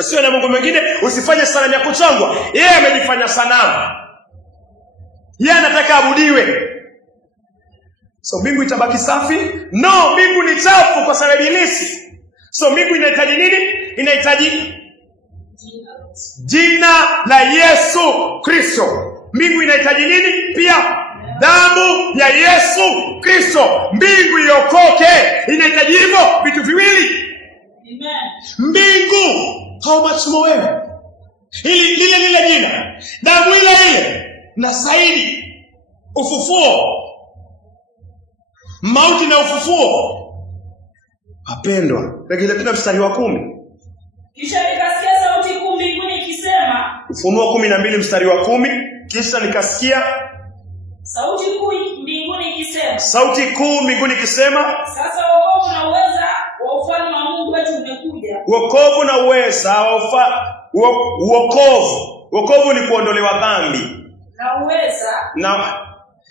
Sio na Mungu mwingine, usifanye sanamu ya kuchongwa. Yeye amejifanya sanamu. Yeye anataka abudiwe. So mbingu itabaki safi? No, mbingu ni chafu kwa sababu ibilisi. So mbingu inahitaji nini? Inahitaji jina la Yesu Kristo. Mbingu inahitaji nini? Pia damu ya Yesu Kristo. Mbingu iokoke inahitaji hivyo vitu viwili. Amen. Mbingu how much more wewe? Lile jina, damu ile na zaidi ufufuo, mauti na ufufuo. Wapendwa, rejelea tena mstari wa 10. Kisha nikasikia sauti kuu mbinguni ikisema, Ufunuo 12 mstari wa 10. Kisha nikasikia sauti kuu mbinguni ikisema, sauti kuu mbinguni ikisema, sasa wokovu na uweza wa ufalme wa Mungu wetu umekuja. Wokovu na uweza wa wokovu ni kuondolewa dhambi. Na uweza na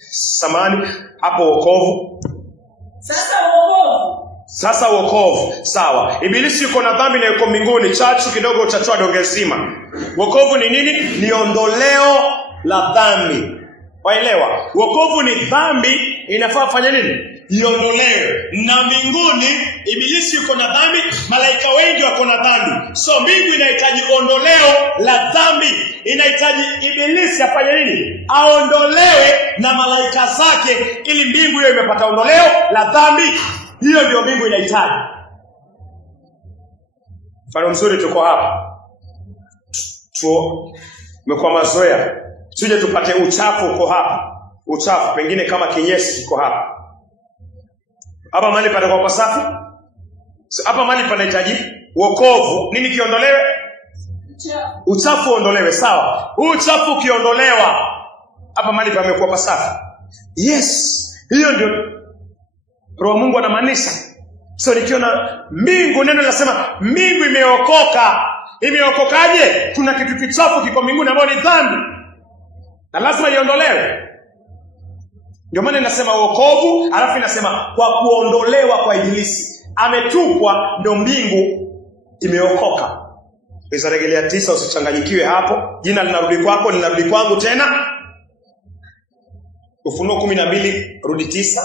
samani hapo wokovu. Sasa wokovu. Sawa. Ibilisi yuko na dhambi na yuko mbinguni, chachu kidogo utachua donge zima. Wokovu ni nini? Ni ondoleo la dhambi. Waelewa? Wokovu ni dhambi inafaa fanya nini? Iondolewe. Na mbinguni ibilisi yuko na dhambi, malaika wengi wako na dhambi. So mbingu inahitaji ondoleo la dhambi. Inahitaji ibilisi afanye nini? Aondolewe na malaika zake ili mbingu hiyo imepata ondoleo la dhambi. Hiyo ndio mbingu inahitaji. Mfano mzuri tuko hapa. Tumekuwa mazoea. Tuje tupate uchafu uko hapa. Uchafu pengine kama kinyesi kiko hapa. Hapa mahali patakuwa pasafi? So, hapa mahali panahitaji wokovu. Nini kiondolewe? Uchafu uondolewe, sawa. Uchafu ukiondolewa, hapa mahali pamekuwa pasafi. Yes. Hiyo ndio Roho Mungu anamaanisha. So nikiona mbingu, neno linasema mbingu imeokoka. Imeokokaje? Kuna kitu kichafu kiko mbinguni ambacho ni dhambi. Na lazima iondolewe. Ndio maana inasema wokovu, alafu inasema kwa kuondolewa kwa ibilisi. Ametupwa ndio mbingu imeokoka. Rejelea 9, usichanganyikiwe hapo. Jina linarudi kwako, linarudi kwangu tena. Ufunuo 12 rudi 9.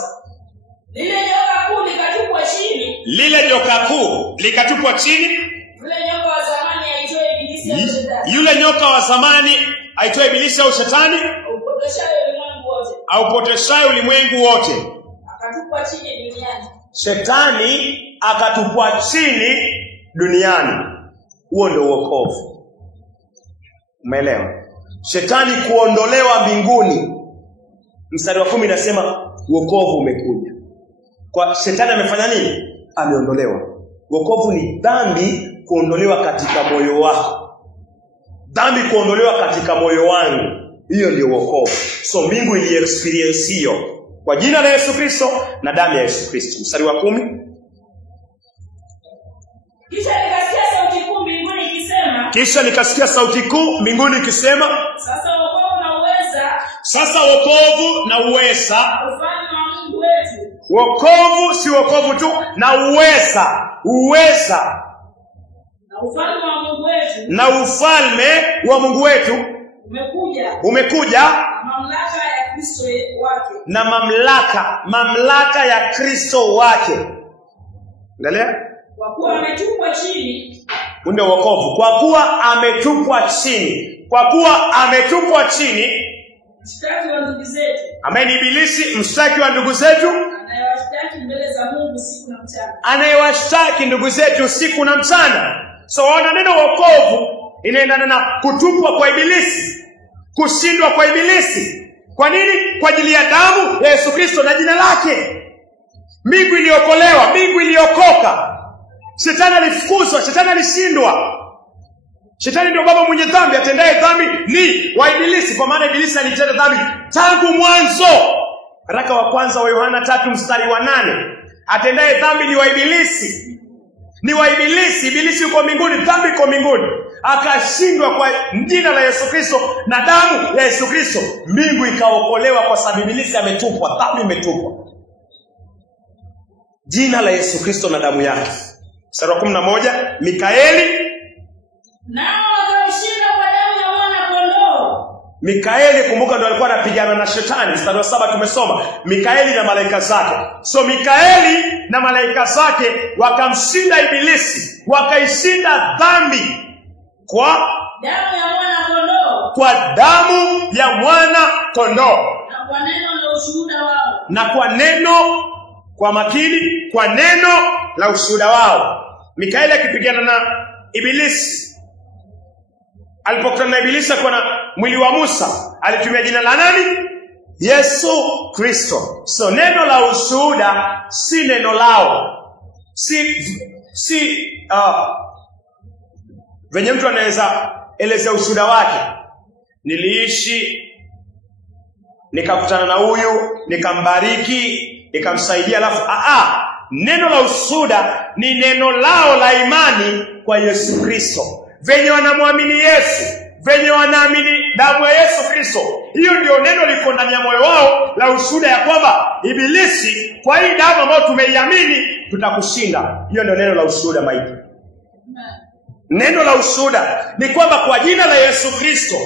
Lile joka kuu likatupwa chini. Lile joka kuu likatupwa chini. Yule nyoka wa zamani aitwaye ibilisi au shetani. Yule nyoka wa zamani aitwaye ibilisi au shetani, aupoteshaye ulimwengu wote. Akatupwa chini duniani. Shetani akatupwa chini duniani. Huo ndio wokovu. Umeelewa? Shetani kuondolewa mbinguni. Mstari wa 10 inasema wokovu umekuja. Kwa shetani amefanya nini? Ameondolewa. Wokovu ni dhambi kuondolewa katika moyo wako. Dhambi kuondolewa katika moyo wangu. Hiyo ndio wokovu. So mbingu ili experience hiyo kwa jina la Yesu Kristo na damu ya Yesu Kristo. Mstari wa 10. Kisha nikasikia sauti kuu mbinguni ikisema, sasa wokovu na uweza ufalme wa Mungu wetu. Wokovu si wokovu tu, na uweza na ufalme wa Mungu wetu. Na ufalme wa Mungu wetu umekuja mamlaka ya Kristo wake. Na mamlaka ya Kristo wake. Endelea. Kwa kuwa ametupwa chini. Ndio wokovu. Kwa kuwa ametupwa chini. Kwa kuwa ametupwa chini. mshtaki wa ndugu zetu. Ambaye ni ibilisi, mshtaki wa ndugu zetu, Anayewashtaki mbele za Mungu siku na mchana. Anayewashtaki ndugu zetu usiku na mchana. So waona neno wokovu inaendana na kutupwa kwa ibilisi, kushindwa kwa ibilisi. Kwa nini? Kwa ajili ya damu ya Yesu Kristo na jina lake. Mbingu iliokolewa, mbingu iliokoka. Shetani alifukuzwa, shetani alishindwa. Shetani ndio baba mwenye dhambi, atendaye dhambi ni wa ibilisi, kwa maana ibilisi alitenda dhambi tangu mwanzo. Waraka wa kwanza wa Yohana 3:8. Atendaye dhambi ni wa ibilisi. Ni wa ibilisi, ibilisi yuko mbinguni, dhambi iko mbinguni. Akashindwa kwa jina la Yesu Kristo na damu ya Yesu Kristo. Mbingu ikaokolewa kwa sababu ibilisi ametupwa, dhambi imetupwa. Jina la Yesu Kristo na damu yake. Mstari wa 11, Mikaeli nao wakamshinda kwa damu ya mwana kondoo. Mikaeli, kumbuka, ndio alikuwa anapigana na shetani. Mstari wa 7 tumesoma Mikaeli na malaika zake. So Mikaeli na malaika zake wakamshinda ibilisi, wakaishinda dhambi kwa damu ya mwana kondoo. Kwa damu ya mwana kondoo. Na kwa neno la ushuhuda wao. Na kwa neno, kwa makini, kwa neno la ushuhuda wao. Mikaeli akipigana na ibilisi. Alipokutana na ibilisi kwa na mwili wa Musa, alitumia jina la nani? Yesu Kristo. So neno la ushuhuda si neno lao. Venye mtu anaweza eleza ushuhuda wake. Niliishi, nikakutana na huyu, nikambariki, nikamsaidia, alafu neno la ushuhuda ni neno lao la imani kwa Yesu Kristo. Venye wanamwamini Yesu, venye wanaamini damu ya Yesu Kristo. Hiyo ndio neno liko ndani ya moyo wao la ushuhuda ya kwamba ibilisi, kwa hii damu ambayo tumeiamini, tutakushinda. Hiyo ndio neno la ushuhuda maiki. Neno la ushuhuda ni kwamba kwa jina la Yesu Kristo,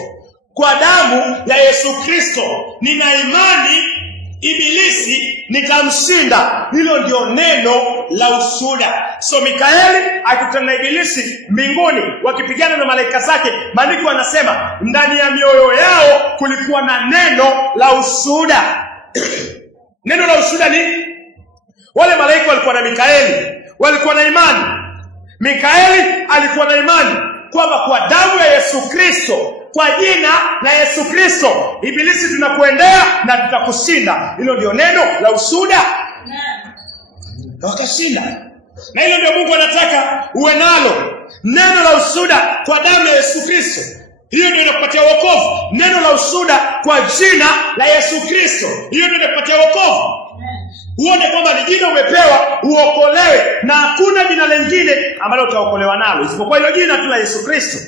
kwa damu ya Yesu Kristo, nina imani ibilisi nikamshinda. Hilo ndio neno la ushuhuda. So Mikaeli akikutana na ibilisi mbinguni wakipigana na malaika zake, maandiko anasema ndani ya mioyo yao kulikuwa na neno la ushuhuda. Neno la ushuhuda ni wale malaika walikuwa na Mikaeli, walikuwa na imani. Mikaeli alikuwa na imani kwamba kwa damu ya Yesu Kristo, kwa jina la Yesu Kristo, ibilisi tunakuendea na tutakushinda. Hilo ndio neno la ushuhuda. Na wakashinda. Na hilo ndio Mungu anataka uwe nalo. Neno la ushuhuda kwa damu ya Yesu Kristo. Hiyo ndio inakupatia wokovu. Neno la ushuhuda kwa jina la Yesu Kristo. Hiyo ndio inakupatia wokovu. Uone kwamba ni jina umepewa uokolewe, na hakuna jina lingine ambalo utaokolewa nalo isipokuwa hilo jina tu la Yesu Kristo.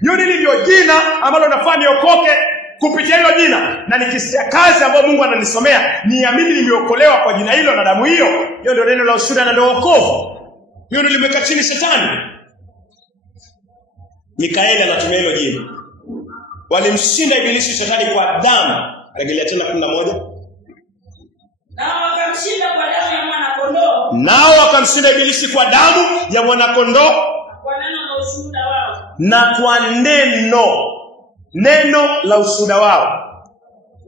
Hiyo ndio jina ambalo nafaa niokoke kupitia hilo jina, na nikisikia kazi ambayo Mungu ananisomea niamini nimeokolewa kwa jina hilo na damu hiyo. Hiyo ndio neno la ushuhuda na ndio wokovu. Hiyo ndio limeweka chini shetani. Mikaeli anatumia hilo jina. Walimshinda ibilisi shetani kwa damu. Rejelea tena 11. Nao wakamshinda kwa damu ya mwana kondoo. Nao wakamshinda ibilisi kwa damu ya mwana kondoo. Kwa neno la ushuhuda wao. Na kwa neno la ushuhuda wao.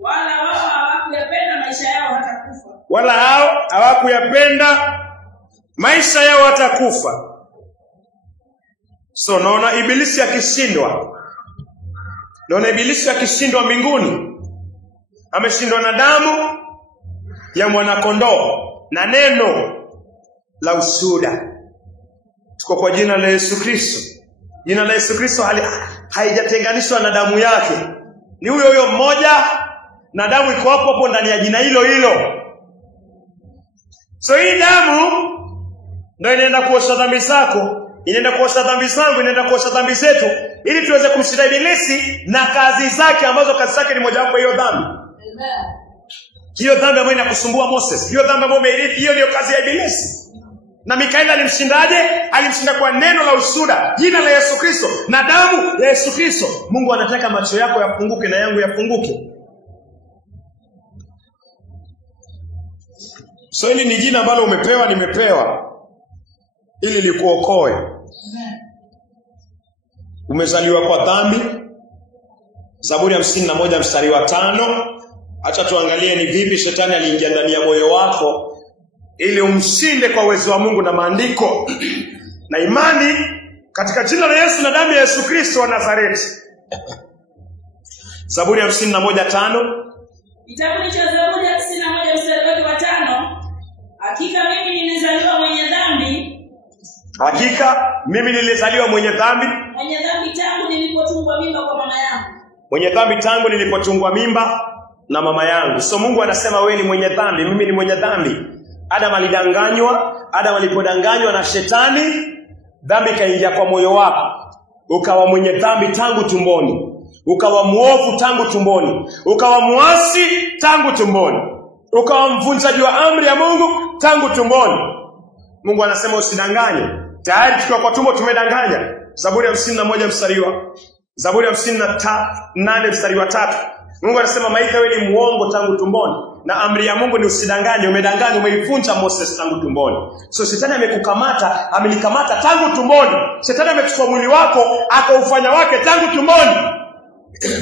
Wala wao hawakuyapenda maisha yao hata kufa. Wala hao hawakuyapenda maisha yao hata kufa. So naona ibilisi akishindwa. Naona ibilisi akishindwa mbinguni. Ameshindwa na damu ya mwana kondoo na neno la ushuhuda. Tuko kwa jina la Yesu Kristo. Jina la Yesu Kristo haijatenganishwa na damu yake. Ni huyo huyo mmoja, na damu iko hapo ndani ya jina hilo hilo. So hii damu ndio inaenda kuosha dhambi zako, inaenda kuosha dhambi zangu, inaenda kuosha dhambi zetu, ili tuweze kumshinda ibilisi na kazi zake, ambazo kazi zake ni mojawapo hiyo dhambi. Amen. Hiyo dhambi ambayo inakusumbua Moses, hiyo dhambi ambayo umeirithi, hiyo ndio kazi ya ibilisi. Na Mikaeli alimshindaje? Alimshinda kwa neno la ushuhuda, jina la Yesu Kristo na damu ya Yesu Kristo. Mungu anataka macho yako yafunguke na yangu yafunguke. So hili ni jina ambalo umepewa, nimepewa ili likuokoe. Umezaliwa kwa dhambi. Zaburi ya 51 mstari wa 5. Acha tuangalie ni vipi shetani aliingia ndani ya moyo wako ili umshinde kwa uwezo wa Mungu na maandiko na imani katika jina la Yesu na damu ya Yesu Kristo wa Nazareti. Zaburi ya 51:5. Kitabu cha Zaburi ya 51 mstari wa 5. Hakika mimi nilizaliwa mwenye dhambi. Hakika mimi nilizaliwa mwenye dhambi. Mwenye dhambi tangu nilipotungwa mimba kwa mama yangu. Mwenye dhambi tangu nilipotungwa mimba na mama yangu. So Mungu anasema wewe ni mwenye dhambi, mimi ni mwenye dhambi. Adam alidanganywa, Adam alipodanganywa na shetani, dhambi kaingia kwa moyo wako. Ukawa mwenye dhambi tangu tumboni. Ukawa muovu tangu tumboni. Ukawa muasi tangu tumboni. Ukawa mvunjaji wa amri ya Mungu tangu tumboni. Mungu anasema usidanganye. Tayari tukiwa kwa tumbo tumedanganya. Zaburi ya 51 mstari wa. Zaburi ya 58 mstari wa 3. Mungu anasema maika wewe ni muongo tangu tumboni. Na amri ya Mungu ni usidanganye. Umedanganya, umeivunja Moses tangu tumboni. So shetani amekukamata, amelikamata tangu tumboni. Shetani amechukua mwili wako, akaufanya wake tangu tumboni.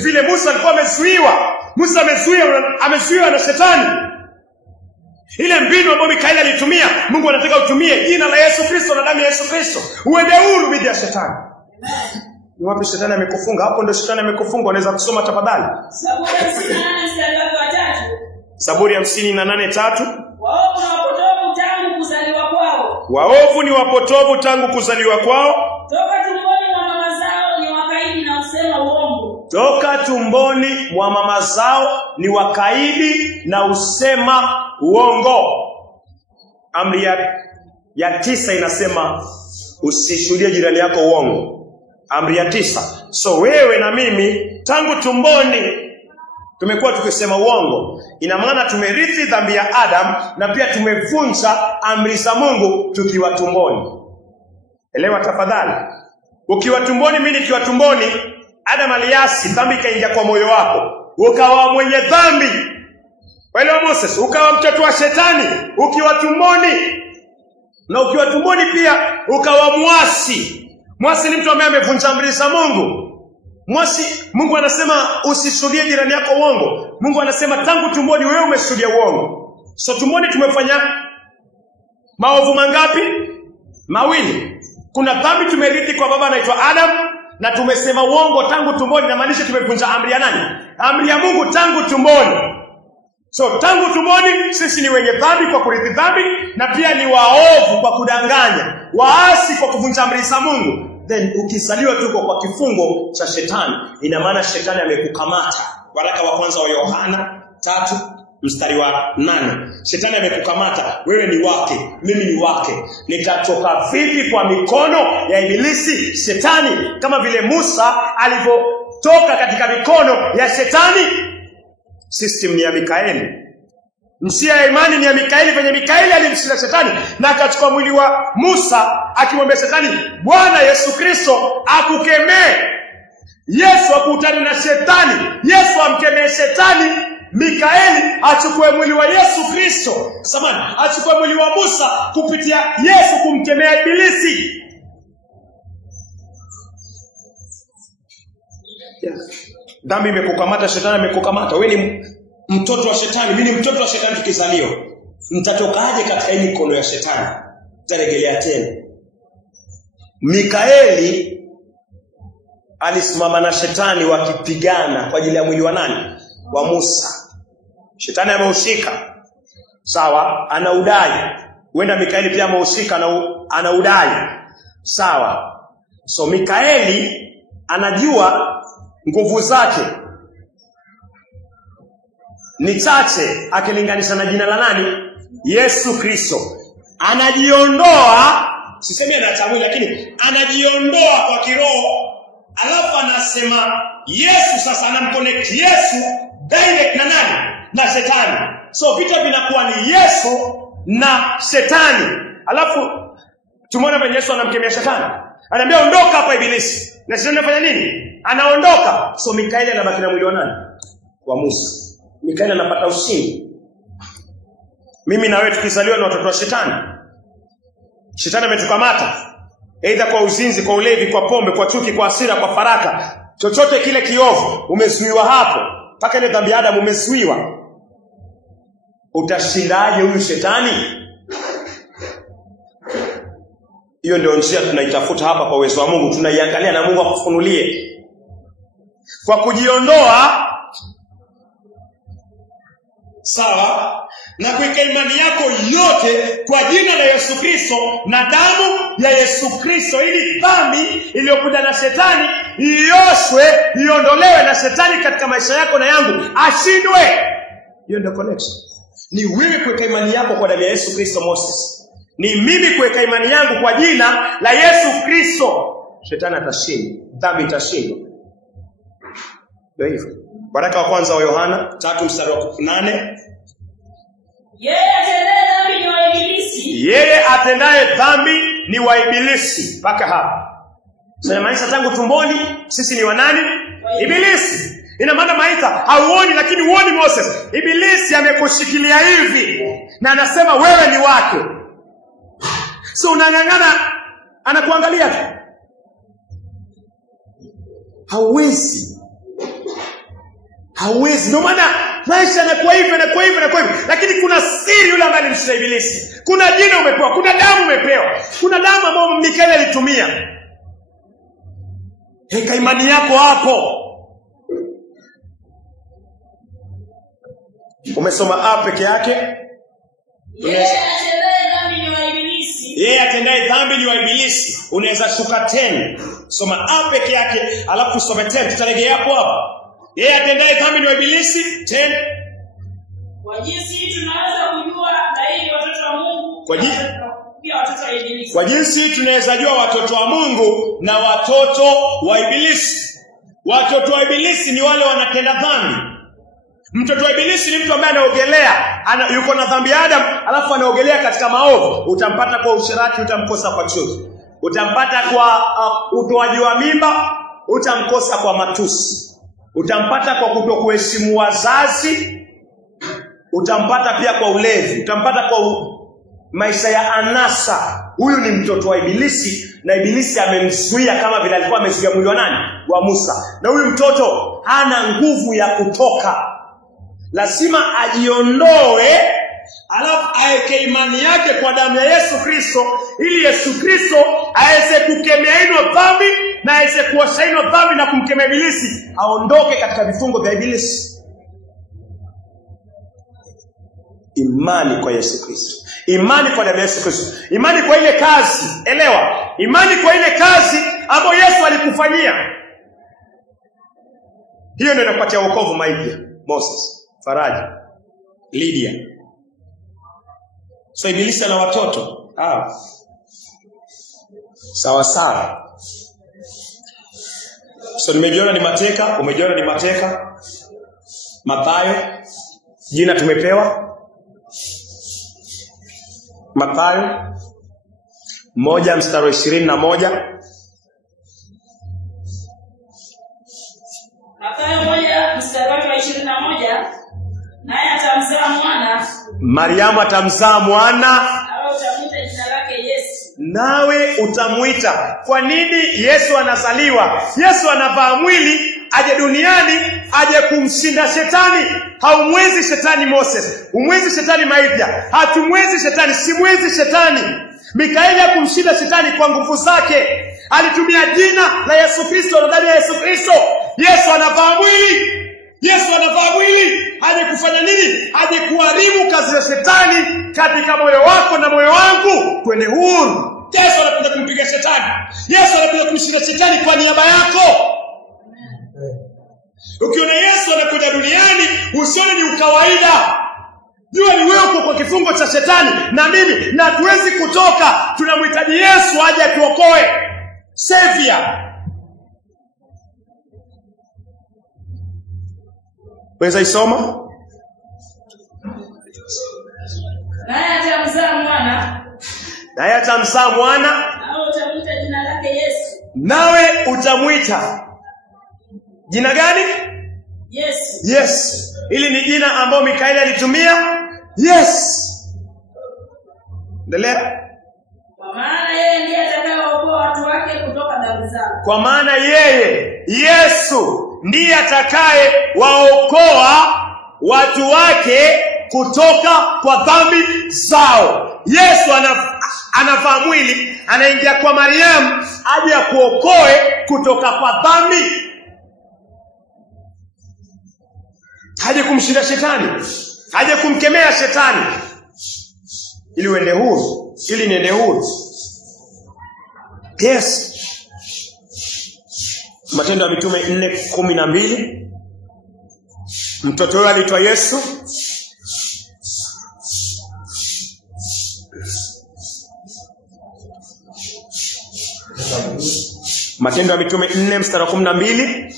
Vile Musa alikuwa amezuiwa. Musa amezuiwa na shetani. Ile mbinu ambayo Mikaeli alitumia, Mungu anataka utumie jina la Yesu Kristo na damu ya Yesu Kristo. Uende huru dhidi ya shetani. Ni wapi shetani amekufunga? Hapo ndio shetani amekufunga. Unaweza kusoma tafadhali. Zaburi ya 58 mstari wa 3. Zaburi ya 58:3. Waovu na wapotovu tangu kuzaliwa kwao. Waovu ni wapotovu tangu kuzaliwa kwao. Toka tumboni mwa mama zao ni wakaidi na usema uongo. Toka tumboni mwa mama zao ni wakaidi na usema uongo. Amri ya 9 inasema usishuhudie jirani yako uongo. Amri ya 9. So wewe na mimi tangu tumboni tumekuwa tukisema uongo. Ina maana tumerithi dhambi ya Adam na pia tumevunja amri za Mungu tukiwa tumboni. Elewa tafadhali. Ukiwa tumboni, mimi nikiwa tumboni, Adam aliasi, dhambi kaingia kwa moyo wako. Ukawa mwenye dhambi. Wale wa Moses, ukawa mtoto wa shetani ukiwa tumboni. Na ukiwa tumboni pia ukawa muasi. Muasi ni mtu ambaye amevunja amri za Mungu. Muasi, Mungu anasema usishuhudie jirani yako uongo. Mungu anasema tangu tumboni wewe umeshuhudia uongo. So tumboni tumefanya maovu mangapi? Mawili. Kuna dhambi tumerithi kwa baba anaitwa Adam na tumesema uongo tangu tumboni, na maanisha tumevunja amri ya nani? Amri ya Mungu tangu tumboni. So tangu tumboni sisi ni wenye dhambi kwa kurithi dhambi, na pia ni waovu kwa kudanganya, waasi kwa kuvunja amri za Mungu. Then ukizaliwa tuko kwa kifungo cha shetani, ina maana shetani amekukamata. Waraka wa kwanza wa Yohana 3 mstari wa 8. Shetani amekukamata, wewe ni wake, mimi ni wake. Nitatoka vipi kwa mikono ya ibilisi shetani? Kama vile Musa alivyotoka katika mikono ya shetani. System ni ya Mikaeli. Msia ya imani ni ya Mikaeli. Venye Mikaeli alimshinda shetani na akachukua mwili wa Musa, akimwambia shetani, Bwana Yesu Kristo akukemee. Yesu akutane na shetani, Yesu amkemee shetani. Mikaeli achukue mwili wa Yesu Kristo, achukue mwili wa Musa kupitia Yesu kumkemea ibilisi. Dhambi imekukamata, shetani amekukamata. Wewe ni mtoto wa shetani, mimi ni mtoto wa shetani tukizaliwa. Mtatokaje katika hii mikono ya shetani? Tarejelea tena. Mikaeli alisimama na shetani wakipigana kwa ajili ya mwili wa nani? Wa Musa. Shetani ameushika. Sawa, anaudai. Huenda Mikaeli pia ameushika na anaudai. Sawa. So Mikaeli anajua nguvu zake ni chache akilinganisha na jina la nani? Yesu Kristo. Anajiondoa, sisemi anachamui, lakini anajiondoa kwa kiroho. Alafu anasema Yesu sasa anamconnect Yesu direct na nani? Na shetani. So vita vinakuwa ni Yesu na shetani. Alafu tumeona venye Yesu anamkemea shetani. Anambia ondoka hapa ibilisi. Na shetani anafanya nini? Anaondoka. So Mikaeli anabaki na mwili wa nani? Wa Musa. Mikaeli anapata ushindi. Mimi na wewe tukizaliwa na watoto wa shetani. Shetani ametukamata. Aidha kwa uzinzi, kwa ulevi, kwa pombe, kwa chuki, kwa hasira, kwa faraka. Chochote kile kiovu umezuiwa hapo. Paka ile dhambi ya Adam umezuiwa. Utashindaje huyu shetani? Hiyo ndio njia tunaitafuta hapa kwa uwezo wa Mungu. Tunaiangalia na Mungu akufunulie. Kwa kujiondoa, sawa, na kuweka imani yako yote kwa jina la Yesu Kristo na damu ya Yesu Kristo, ili dhambi iliyokuja na shetani ioshwe, iondolewe, na shetani katika maisha yako na yangu ashindwe. Hiyo ndio connection. Ni wewe kuweka imani yako kwa damu ya Yesu Kristo Moses. Ni mimi kuweka imani yangu kwa jina la Yesu Kristo. Shetani atashindwa, dhambi itashindwa. Ndio hivyo. Waraka wa kwanza wa Yohana 3:8. Yeye atendaye dhambi ni wa ibilisi. Mpaka hapa. Sasa maisha tangu tumboni sisi ni wa nani? Ibilisi. Ina maana maisha hauoni lakini uoni Moses. Ibilisi amekushikilia hivi na anasema wewe ni wake. So unang'ang'ana, anakuangalia tu. Hauwezi. Ndio maana maisha yanakuwa hivi. Lakini kuna siri yule ambaye alimshinda ibilisi. Kuna jina umepewa, kuna damu umepewa. Kuna damu ambayo Mikaeli alitumia. Heka imani yako hapo. Umesoma A peke yake? Yeye atendaye dhambi ni wa ibilisi. Unaweza shuka 10. Soma A peke yake, alafu some 10. Tutarejea hapo hapo. Yeye atendaye dhambi ni wa ibilisi 10. Kwa jinsi tunaweza kujua dhahiri watoto wa Mungu pia watoto wa ibilisi. Kwa jinsi tunaweza jua watoto wa Mungu na watoto wa ibilisi. Watoto wa ibilisi ni wale wanatenda dhambi. Mtoto wa ibilisi ni mtu ambaye anaogelea, yuko na dhambi ya Adam, alafu anaogelea katika maovu. Utampata kwa usherati, utamkosa kwa chuki. Utampata kwa utoaji wa mimba, utamkosa kwa matusi. Utampata kwa kutokuheshimu wazazi, utampata pia kwa ulevi, utampata kwa maisha ya anasa. Huyu ni mtoto wa ibilisi, na ibilisi amemzuia kama vile alikuwa amezuia mwili wa nani? Wa Musa. Na huyu mtoto hana nguvu ya kutoka. Lazima ajiondoe, alafu aeke imani yake kwa damu ya Yesu Kristo, ili Yesu Kristo aweze kukemea hilo dhambi na aweze kuosha hilo dhambi na kumkemea ibilisi, aondoke katika vifungo vya ibilisi. Imani kwa Yesu Kristo. Imani kwa damu ya Yesu Kristo. Imani kwa ile kazi. Elewa. Imani kwa ile kazi ambayo Yesu alikufanyia. Hiyo ndio inakupatia wokovu maipia. Moses, Faraja, Lydia. So ibilisi na watoto. Sawa. So nimejiona ni mateka, umejiona ni mateka. Mathayo, jina tumepewa. Mathayo 1:21. Mathayo 1:21. Naye atamzaa mwana. Mariamu atamzaa mwana. Nawe utamuita jina lake Yesu. Nawe utamuita. Kwa nini Yesu anazaliwa? Yesu anavaa mwili aje duniani, aje kumshinda shetani. Haumwezi shetani Moses, umwezi shetani Maithia, hatumwezi shetani, simwezi shetani. Mikaeli hakumshinda shetani kwa nguvu zake. Alitumia jina la Yesu Kristo na damu ya Yesu Kristo. Yesu anavaa mwili. Aje kufanya nini? Aje kuharibu kazi ya shetani katika moyo wako na moyo wangu, twende huru. Yesu anakuja kumpiga shetani. Yesu anakuja kumshinda shetani kwa niaba yako. Ukiona Yesu anakuja duniani, usione ni ukawaida. Jua ni wewe uko kwa kifungo cha shetani na mimi, na tuwezi kutoka. Tunamhitaji Yesu aje atuokoe. Savior. Weza isoma? Naye atamzaa mwana. Nawe utamuita jina lake Yesu. Nawe utamuita jina gani? Yesu. Hili ni jina ambalo Mikaeli alitumia. Yes. Endelea. Kwa maana yeye ndiye atakayeokoa watu wake kutoka dhambi zao. Kwa maana yeye, Yesu, ndiye atakaye waokoa watu wake kutoka kwa dhambi zao. Yesu anavaa mwili, anaingia kwa Mariamu aje akuokoe kutoka kwa dhambi. Haje kumshinda shetani, haje kumkemea shetani ili uende huru, ili niende huru. Yes. Matendo ya Mitume 4:12. Mtoto huyo aliitwa Yesu. Matendo ya Mitume 4:12.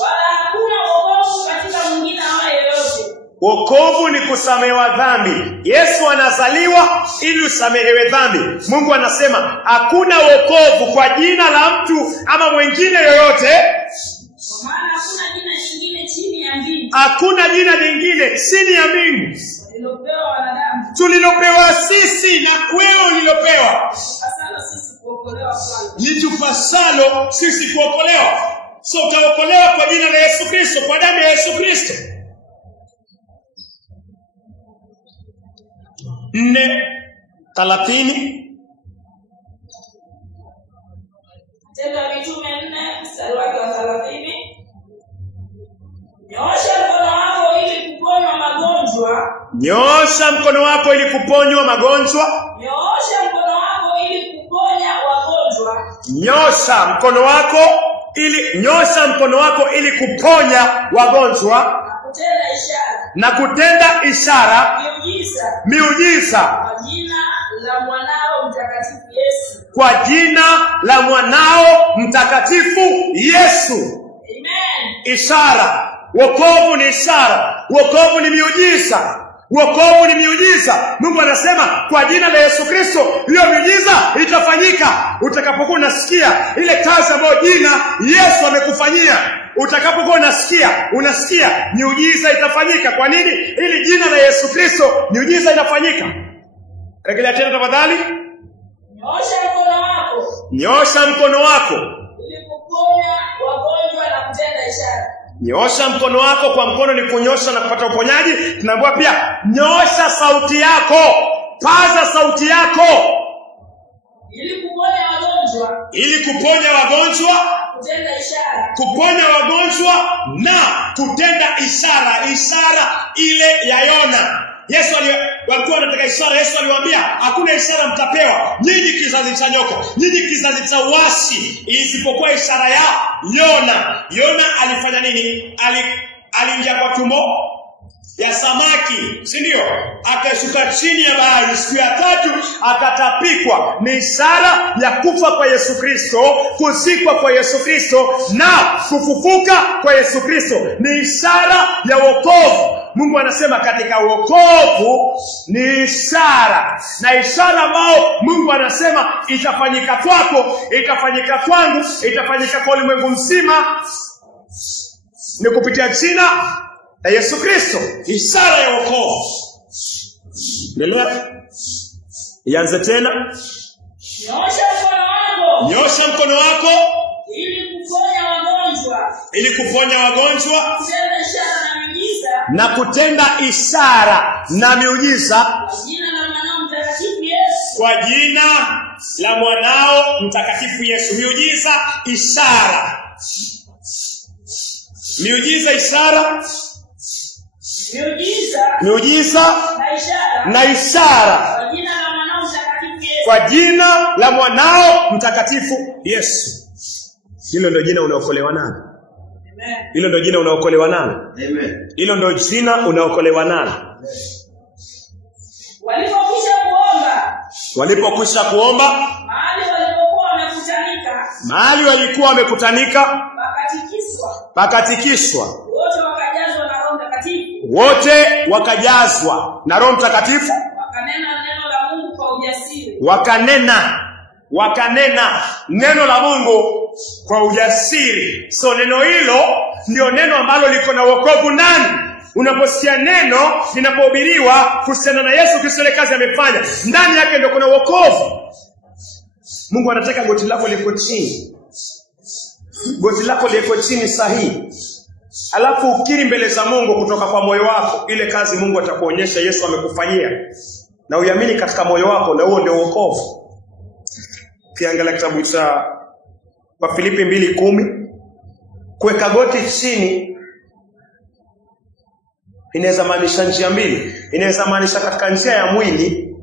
Wala hakuna wokovu katika mwingine awaye yoyote. Wokovu ni kusamehewa dhambi. Yesu anazaliwa ili usamehewe dhambi. Mungu anasema hakuna wokovu kwa jina la mtu ama mwingine yoyote. Kwa maana hakuna jina jingine chini ya mbingu. Hakuna jina jingine chini ya mbingu Tulilopewa wanadamu. Tulilopewa sisi na wewe ulilopewa. Asalo sisi kuokolewa kwanza. Litupasalo sisi kuokolewa. So utaokolewa kwa jina la Yesu Kristo, kwa damu ya Yesu Kristo. 4:30. Matendo ya Mitume 4:30. Nyoosha mkono wako ili kuponywa magonjwa. Nyoosha mkono wako ili kuponywa magonjwa. Nyoosha mkono wako ili kuponya wagonjwa. Nyosha mkono wako ili kuponya wagonjwa. Na kutenda ishara. Miujiza. Kwa jina la mwanao mtakatifu Yesu. Kwa jina la mwanao mtakatifu Yesu. Amen. Ishara. Wokovu ni ishara. Wokovu ni miujiza. Wokovu ni miujiza. Mungu anasema kwa jina la Yesu Kristo hiyo miujiza itafanyika. Utakapokuwa unasikia ile kazi ambayo jina Yesu amekufanyia, utakapokuwa unasikia miujiza itafanyika. Kwa nini? Ili jina la Yesu Kristo miujiza inafanyika. Rejelea tena tafadhali. Nyosha mkono wako ili kuponya wagonjwa na kutenda ishara. Nyosha mkono wako. Kwa mkono ni kunyosha na kupata uponyaji. Tunaambiwa pia nyosha sauti yako, paza sauti yako ili kuponya wagonjwa, kutenda ishara, kuponya wagonjwa na kutenda ishara. Ishara ile ya Yona. Yesu walikuwa wanataka ishara. Yesu aliwaambia hakuna ishara mtapewa nyinyi kizazi cha nyoko, nyinyi kizazi cha uasi, isipokuwa ishara ya Yona. Yona alifanya nini? Aliingia kwa tumbo ya samaki, si ndio? Akashuka chini ya bahari, siku ya 3 akatapikwa. Ni ishara ya kufa kwa Yesu Kristo, kuzikwa kwa Yesu Kristo na kufufuka kwa Yesu Kristo. Ni ishara ya wokovu. Mungu anasema katika wokovu ni ishara, na ishara ambayo Mungu anasema itafanyika kwako, itafanyika kwangu, itafanyika kwa ulimwengu mzima ni kupitia jina la Yesu Kristo. Ishara ya wokovu. Endelea. Ianze tena. Nyosha mkono wako ili kuponya wagonjwa na kutenda ishara na miujiza kwa jina la mwanao mtakatifu Yesu. Miujiza, ishara. Miujiza, ishara. Miujiza na ishara kwa jina la mwanao mtakatifu Yesu. Hilo ndio jina unaokolewa nalo. Hilo ndio jina unaokolewa nalo. Amen. Hilo ndio jina unaokolewa nalo. Walipokwisha kuomba, mahali walikuwa wamekutanika, pakatikiswa. Wote wakajazwa na Roho Mtakatifu. Wakanena neno la Mungu kwa ujasiri. Wakanena neno la Mungu kwa ujasiri. So neno hilo ndio neno ambalo liko na wokovu ndani. Unaposikia neno linapohubiriwa kuhusiana na Yesu Kristo, ile kazi amefanya, ndani yake ndio kuna wokovu. Mungu anataka goti lako liko chini. Goti lako liko chini sahihi. alafu ukiri mbele za Mungu kutoka kwa moyo wako, ile kazi Mungu atakuonyesha Yesu amekufanyia, na uiamini katika moyo wako, na huo ndio wokovu. Kiangalia kitabu cha Wafilipi 2:10, kuweka goti chini inaweza maanisha njia mbili. Inaweza maanisha katika njia ya mwili,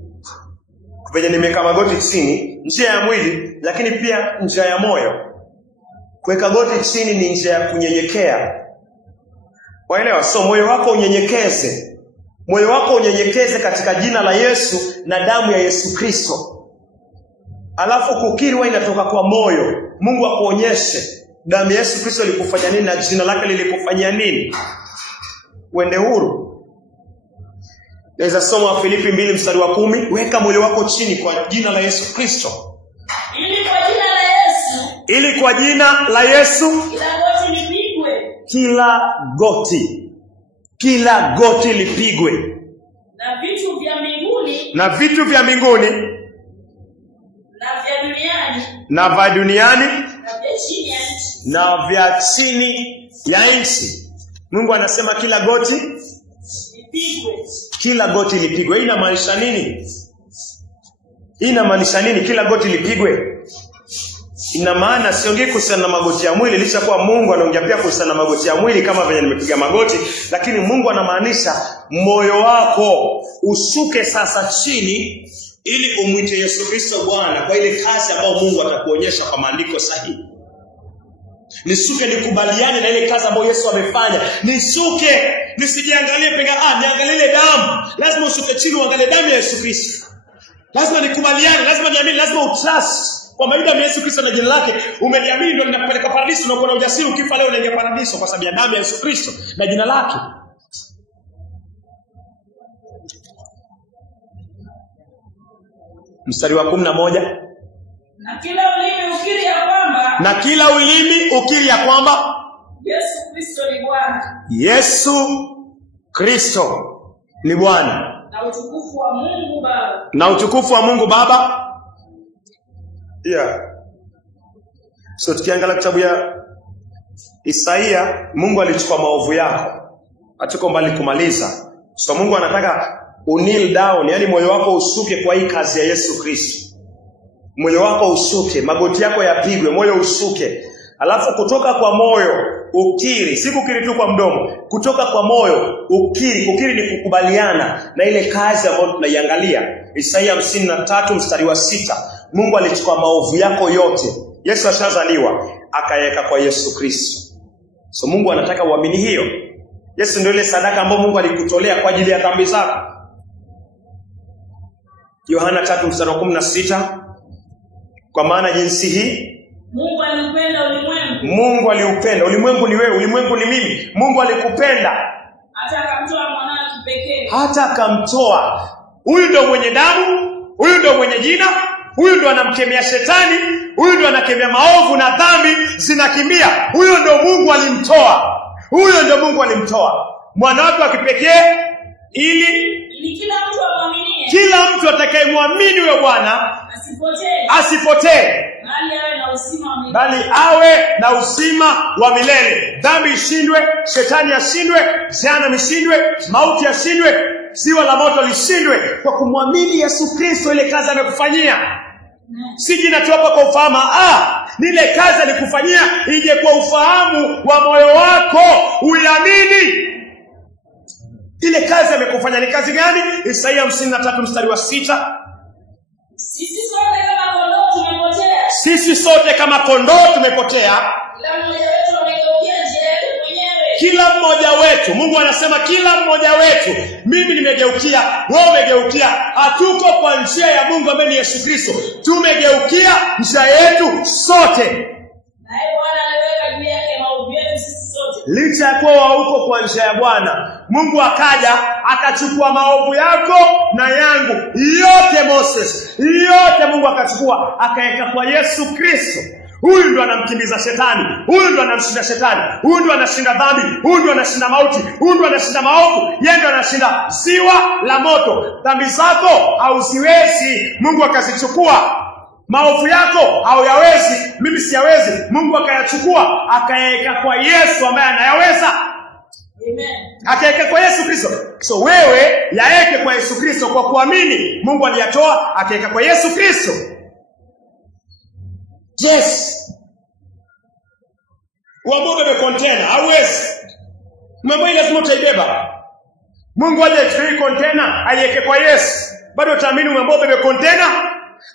venye nimeweka magoti chini, njia ya mwili, lakini pia njia ya moyo. Kuweka goti chini ni njia ya kunyenyekea. Waelewa? So moyo wako unyenyekeze. Moyo wako unyenyekeze katika jina la Yesu na damu ya Yesu Kristo. Alafu kukiri inatoka kwa moyo. Mungu akuonyeshe damu ya Yesu Kristo ilikufanya nini na jina lake lilikufanyia nini. Uende huru. Naweza soma Wafilipi 2:10, weka moyo wako chini kwa jina la Yesu Kristo. Ili kwa jina la Yesu. Ili kwa jina la Yesu. Kila goti lipigwe. Kila goti lipigwe. Na vitu vya mbinguni. Na vitu vya mbinguni. Na vya duniani. Na vya duniani. Na vya chini ya nchi. Na vya chini ya nchi. Mungu anasema kila goti lipigwe. Kila goti lipigwe. Hii inamaanisha nini? Kila goti lipigwe? Ina maana siongei kuhusiana na magoti ya mwili, licha kwa Mungu anaongea pia kuhusiana na magoti ya mwili kama vile nimepiga magoti, lakini Mungu anamaanisha moyo wako usuke sasa chini ili umwite Yesu Kristo Bwana kwa ile kazi ambayo Mungu atakuonyesha kwa maandiko sahihi. Nisuke nikubaliane na ile kazi ambayo Yesu amefanya. Nisuke, nisijiangalie niangalie ile damu. Lazima usuke chini uangalie damu ya Yesu Kristo. Lazima nikubaliane, lazima niamini, lazima utrust kwa damu ya Yesu Kristo na jina lake. Umeniamini ndio ninakupeleka paradiso, na uko na ujasiri ukifa leo unaingia paradiso kwa sababu ya damu ya Yesu Kristo na jina lake. Mstari wa 11. Na kila ulimi ukiri ya kwamba Yesu Kristo ni Bwana. Yesu Kristo ni Bwana. Na utukufu wa Mungu Baba. Na utukufu wa Mungu Baba. Yeah. So tukiangalia kitabu ya Isaia, Mungu alichukua maovu yako. Hatuko mbali kumaliza. So Mungu anataka kneel down, yani moyo wako usuke kwa hii kazi ya Yesu Kristo. Moyo wako usuke, magoti yako yapigwe, moyo usuke. Alafu kutoka kwa moyo ukiri, si kukiri tu kwa mdomo, kutoka kwa moyo ukiri. Kukiri ni kukubaliana na ile kazi ambayo tunaiangalia. Isaia 53:6. Mungu alichukua maovu yako yote. Yesu ashazaliwa, akaweka kwa Yesu Kristo. So Mungu anataka uamini hiyo. Yesu ndio ile sadaka ambayo Mungu alikutolea kwa ajili ya dhambi zako. Yohana 3:16. Kwa maana jinsi hii Mungu aliupenda ulimwengu. Mungu aliupenda. Ulimwengu ni wewe, ulimwengu ni mimi. Mungu alikupenda hata akamtoa mwanawe kipekee. Hata akamtoa. Huyu ndio mwenye damu, huyu ndio mwenye jina, huyu ndio anamkemea shetani, huyu ndio anakemea maovu na dhambi zinakimbia. Huyu ndio Mungu alimtoa. Huyo ndio Mungu alimtoa. Mwana wake wa kipekee ili kila mtu amwaminie. Kila mtu atakayemwamini huyo Bwana asipotee, bali awe na uzima wa milele. Dhambi ishindwe, shetani ashindwe, jehanamu ishindwe, mauti ashindwe, ziwa la moto lishindwe kwa kumwamini Yesu Kristo, ile kazi amekufanyia. Si jina tu hapa kwa ufahamu, ni ile kazi alikufanyia ije kwa ufahamu wa moyo wako, uiamini. Ile kazi amekufanya ni kazi gani? Isaia 53:6. Sisi sote kama kondoo tumepotea. Kila mmoja wetu, Mungu anasema kila mmoja wetu, mimi nimegeukia, wewe umegeukia. Hatuko kwa njia ya Mungu ambaye ni Yesu Kristo. Tumegeukia njia yetu sote. Naye Bwana aliweka juu yake maovu yetu sisi sote. Licha ya kuwa huko kwa njia ya Bwana, Mungu akaja akachukua maovu yako na yangu yote. Moses yote Mungu akachukua akaweka kwa Yesu Kristo. Huyu ndo anamkimbiza shetani, huyu ndo anamshinda shetani, huyu ndo anashinda dhambi, huyu ndo anashinda mauti, huyu ndo anashinda maovu, yeye ndo anashinda ziwa la moto. Dhambi zako hauziwezi, Mungu akazichukua. Maovu yako hauyawezi, mimi siyawezi. Mungu akayachukua akayaweka kwa Yesu ambaye anayaweza. Amen. Akaweka kwa Yesu Kristo. So wewe yaeke kwa Yesu Kristo kwa kuamini. Mungu aliyatoa akaweka kwa Yesu Kristo. Yes. Uamboge be container, hauwezi. Mambo ile lazima utaibeba. Mungu aje hii container aiweke kwa Yesu. Bado utaamini uamboge be container?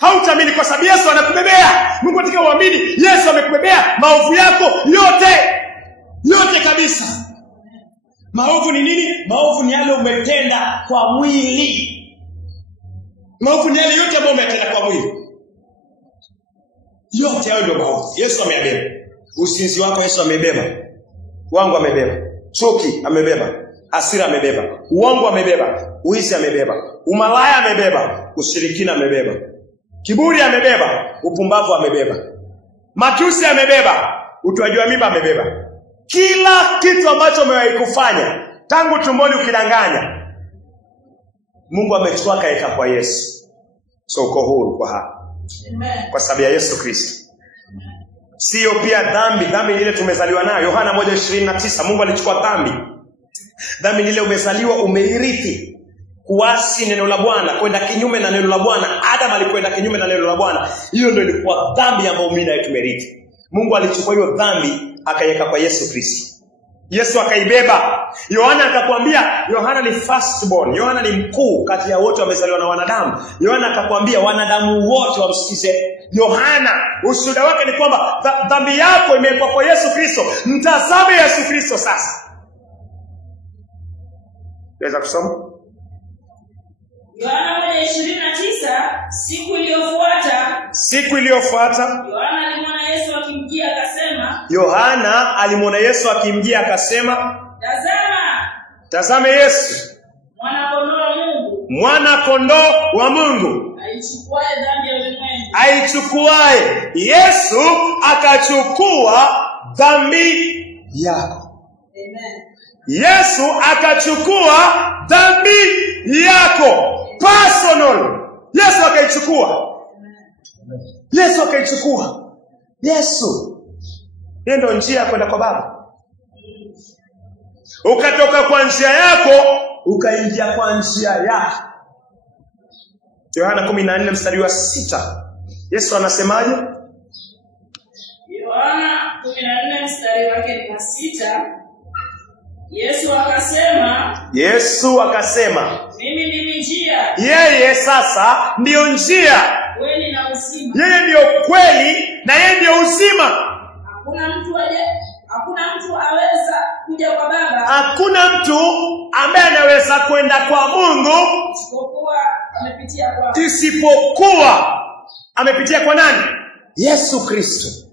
Hautaamini kwa sababu Yesu anakubebea. Mungu anataka uamini Yesu amekubebea maovu yako yote kabisa. Maovu ni nini? Maovu ni yale umetenda kwa mwili. Maovu ni yale yote ambayo umetenda kwa mwili. Yote hayo ndio maovu. Yesu ameyabeba. Usinzi wako Yesu amebeba. Wangu amebeba. Chuki amebeba. Hasira amebeba. Uongo amebeba. Uizi amebeba. Umalaya amebeba. Ushirikina amebeba. Kiburi amebeba. Upumbavu amebeba. Matusi amebeba. Utoaji wa mimba amebeba. Kila kitu ambacho umewahi kufanya tangu tumboni ukidanganya, Mungu amechukua kaeka kwa Yesu. So uko huru kwa hapa. Amen. Kwa sababu ya Yesu Kristo. Sio pia dhambi ile tumezaliwa nayo. Yohana 1:29, Mungu alichukua dhambi. Dhambi ile umezaliwa umeirithi. Kuasi neno la Bwana, kwenda kinyume na neno la Bwana. Adam alikwenda kinyume na neno la Bwana. Hiyo ndio ilikuwa dhambi ambayo mimi na tumerithi. Mungu alichukua hiyo dhambi akaiweka kwa Yesu Kristo. Yesu akaibeba. Yohana akakwambia Yohana ni firstborn. Yohana ni mkuu kati ya wote wamezaliwa na wanadamu. Yohana akakwambia wanadamu wote wamsikize Yohana. Ushuhuda wake ni kwamba dhambi yako imewekwa kwa Yesu Kristo. Mtazame Yesu Kristo sasa. Weza kusoma? Yohana 1:29, siku iliyofuata Yohana alimwona Yesu akimjia akasema, Tazame Yesu, mwana kondoo wa Mungu, aichukuaye. Yesu akachukua dhambi yako. Amen. Yesu akachukua dhambi yako. Personal. Yesu akaichukua. Yesu. Hiyo ndio njia ya kwenda kwa Baba. Ukatoka kwa njia yako, ukaingia kwa njia yake. Yohana 14:6. Yesu anasemaje? Yohana 14:6. Yesu akasema, mimi ndimi njia. Yeye sasa ndio njia, kweli na uzima. Yeye ndio kweli na yeye ndio uzima. Hakuna mtu aweza kuja kwa Baba. Hakuna mtu ambaye anaweza kwenda kwa Mungu isipokuwa amepitia kwa nani? Yesu Kristo.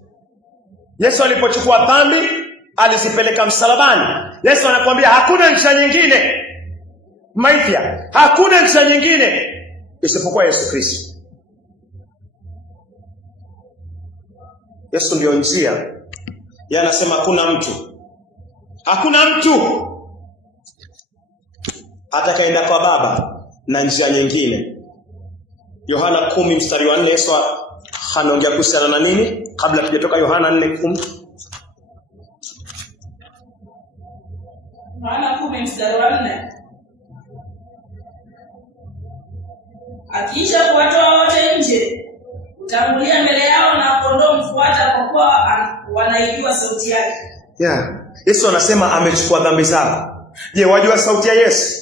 Yesu alipochukua dhambi alizipeleka msalabani. Yesu anakuambia hakuna njia nyingine. Maithia, hakuna njia nyingine isipokuwa Yesu Kristo. Yesu ndio njia. Yeye anasema hakuna mtu atakayeenda kwa Baba na njia nyingine. Yohana 10:4, Yesu anaongea kuhusiana na nini? Kabla tujatoka Yohana 4:10. Yohana 10:4. Akiisha kuwatoa wote nje, utangulia mbele yao na kondoo mfuata, kwa kuwa wanaijua sauti yake. Yesu anasema amechukua dhambi zako. Je, wajua sauti ya Yesu?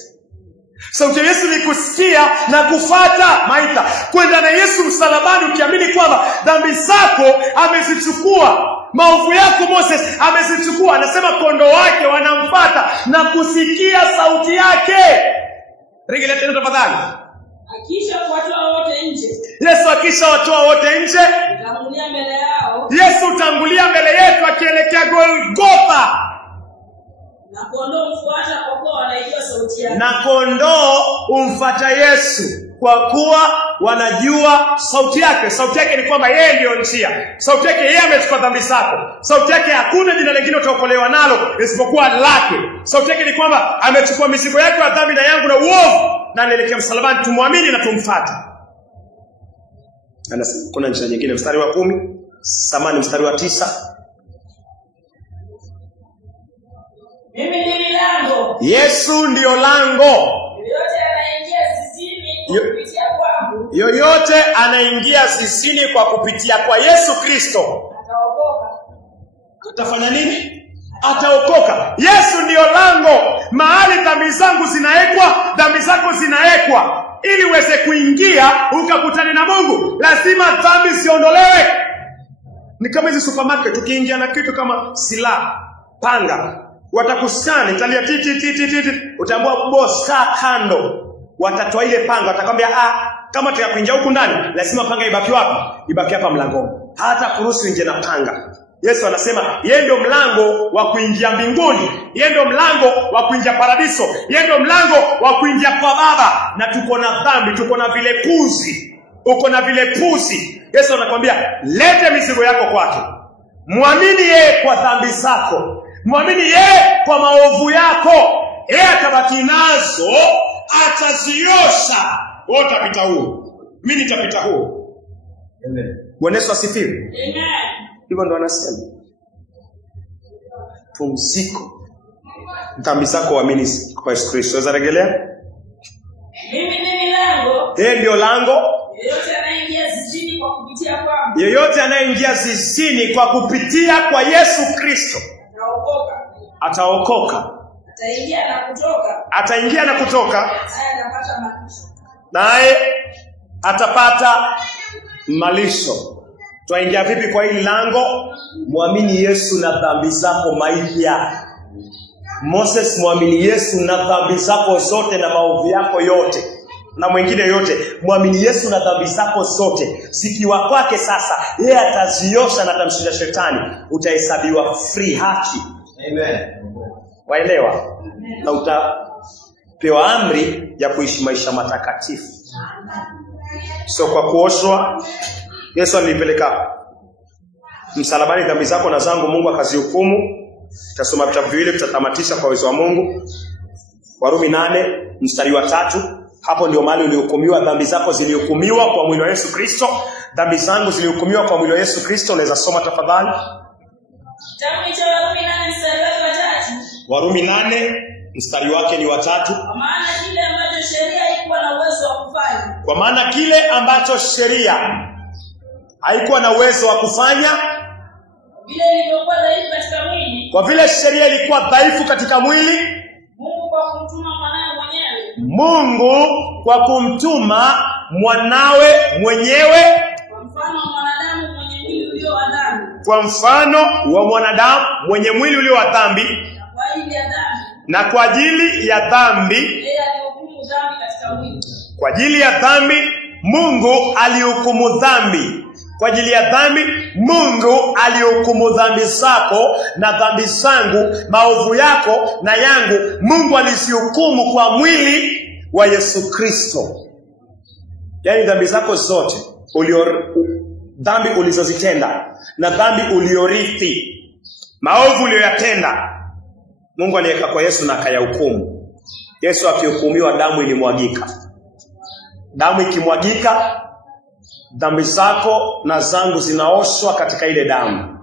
Sauti ya Yesu ni kusikia na kufuata. Maita kwenda na Yesu msalabani ukiamini kwamba dhambi zako amezichukua. Maovu yako Moses amezichukua. Anasema kondoo wake wanamfuata na kusikia sauti yake. Rejelea tena tafadhali. Akisha kuwatoa wote nje. Yesu akisha watoa wote nje, utangulia mbele yao. Yesu utangulia mbele yetu akielekea Golgotha. Na kondoo mfuata kwa kuwa wanaijua sauti yake. Na kondoo umfuata Yesu kwa kuwa wanajua sauti yake. Sauti yake ni kwamba yeye ndio njia. Sauti yake yeye amechukua dhambi zako. Sauti yake hakuna jina lingine utaokolewa nalo isipokuwa lake. Sauti yake ni kwamba amechukua mizigo yako ya dhambi na yangu na uovu na anaelekea msalabani, tumwamini na tumfuate. Anasema kuna njia nyingine, mstari wa 10, mstari wa 9. Mimi ndimi lango. Yesu ndio lango. Yoyote anaingia zizini kwa kupitia kwangu. Yoyote anaingia zizini kwa kupitia kwa Yesu Kristo Ataokoka. Atafanya nini? Ataokoka. Yesu ndio lango. Mahali dhambi zangu zinaekwa, dhambi zako zinaekwa. Ili uweze kuingia ukakutane na Mungu, lazima dhambi ziondolewe. Ni kama hizo supermarket, ukiingia na kitu kama silaha, panga, watakusanya, italia titi, utaambua boss kaa kando. Watatoa ile panga, watakwambia kama tuyakuingia huku ndani, lazima panga ibaki wapi? Ibaki hapa mlangoni. Hata kuruhusu nje na panga. Yesu anasema yeye ndio mlango wa kuingia mbinguni, yeye ndio mlango wa kuingia paradiso, yeye ndio mlango wa kuingia kwa Baba. Na tuko na dhambi, tuko na vile puzi. Uko na vile puzi. Yesu anakuambia lete mizigo yako kwake. Muamini yeye kwa dhambi zako. Muamini yeye kwa maovu yako. Yeye atabaki nazo, ataziosha. Wewe utapita huo. Mimi nitapita huo. Amen. Bwana Yesu asifiwe. Amen. Hivyo ndo anasema pumziko dhambi zako, uamini kwa Yesu Kristo. Weza rejelea? Mimi ndimi lango. Yeye ndio lango. Yoyote anaingia zizini kwa kupitia kwangu. Yoyote anaingia zizini kwa kupitia kwa Yesu Kristo ataokoka. Ataingia na kutoka. Naye atapata malisho. Twaingia vipi kwa hili lango? Muamini Yesu na dhambi zako maipya. Moses, muamini Yesu na dhambi zako zote na maovu yako yote. Na mwingine yote, muamini Yesu na dhambi zako zote. Sikiwa kwake sasa, yeye ataziosha na atamshinda shetani. Utahesabiwa free, haki. Amen. Waelewa? Na utapewa amri ya kuishi maisha matakatifu. So kwa kuoshwa, Yesu alipeleka msalabani dhambi zako na zangu, Mungu akazihukumu. Tutasoma vitabu viwili, tutatamatisha kwa uwezo wa Mungu. Warumi 8 mstari wa 3. Hapo ndio mahali ulihukumiwa, dhambi zako zilihukumiwa kwa mwili wa Yesu Kristo. Dhambi zangu zilihukumiwa kwa mwili wa Yesu Kristo. Unaweza soma tafadhali? Kitabu cha Warumi 8 mstari wa 3. Warumi 8 mstari wake ni wa 3. Kwa maana kile ambacho sheria haikuwa na uwezo wa kufanya. Kwa maana kile ambacho sheria haikuwa na uwezo wa kufanya, vile ilivyokuwa dhaifu katika mwili. Kwa vile sheria ilikuwa dhaifu katika mwili, Mungu kwa kumtuma mwanawe mwenyewe. Mungu kwa kumtuma mwanawe mwenyewe. Kwa mfano wa mwanadamu mwenye mwili ulio wa dhambi. Kwa mfano wa mwanadamu mwenye mwili ulio wa dhambi. Kwa ajili ya dhambi. Na kwa ajili ya dhambi. Yeye alihukumu dhambi katika mwili. Kwa ajili ya dhambi Mungu alihukumu dhambi. Kwa ajili ya dhambi Mungu alihukumu dhambi zako na dhambi zangu, maovu yako na yangu. Mungu alizihukumu kwa mwili wa Yesu Kristo. Yaani dhambi zako zote, dhambi ulizozitenda na dhambi uliorithi, maovu uliyoyatenda, Mungu aliweka kwa Yesu na akayahukumu. Yesu akihukumiwa, damu ilimwagika. Damu ikimwagika, dhambi zako na zangu zinaoshwa katika ile damu.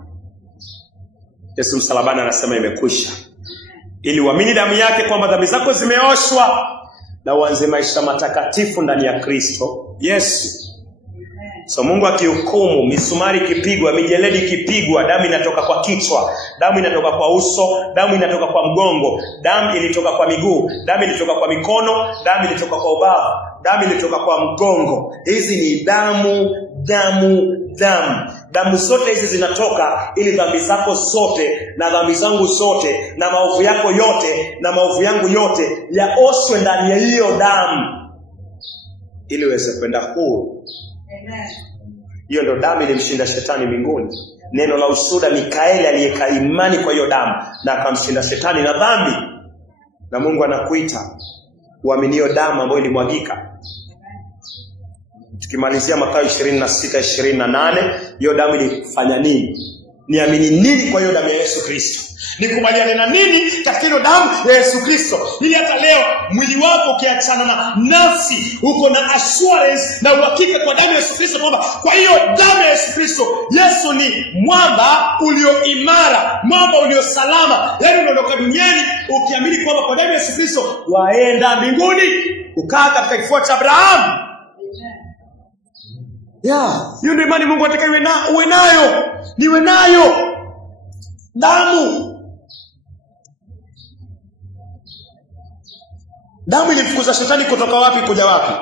Yesu msalabani anasema imekwisha. Ili uamini damu yake kwamba dhambi zako zimeoshwa na uanze maisha matakatifu ndani ya Kristo Yesu. So Mungu akihukumu, misumari ikipigwa, mijeledi ikipigwa, damu inatoka kwa kichwa, damu inatoka kwa uso, damu inatoka kwa mgongo, damu ilitoka kwa miguu, damu ilitoka kwa mikono, damu ilitoka kwa ubavu, damu ilitoka kwa mgongo. Hizi ni damu. Damu zote hizi zinatoka ili dhambi zako zote na dhambi zangu zote na maovu yako yote na maovu yangu yote yaoshwe ndani ya hiyo damu, ili uweze kwenda huru. Amen. Hiyo ndio damu ilimshinda shetani mbinguni. Neno la ushuhuda, Mikaeli aliyeka imani kwa hiyo damu na akamshinda shetani na dhambi. Na Mungu anakuita uamini hiyo damu ambayo ilimwagika. Tukimalizia Mathayo 26:28, hiyo damu ilifanya nini? Niamini nini kwa hiyo damu ya Yesu Kristo? Nikubaliane na nini katika hiyo damu ya Yesu Kristo? Ili hata leo mwili wako ukiachana na nafsi, uko na assurance na uhakika kwa damu ya Yesu Kristo kwamba kwa hiyo damu ya Yesu Kristo, Yesu ni mwamba ulio imara, mwamba ulio salama. Yaani unaondoka duniani ukiamini kwamba kwa damu ya Yesu Kristo waenda mbinguni, ukaa katika kifua cha Abrahamu. Hiyo ndio imani Mungu anataka uwe nayo. Niwe nayo damu. Damu ilimfukuza shetani kutoka wapi kuja wapi?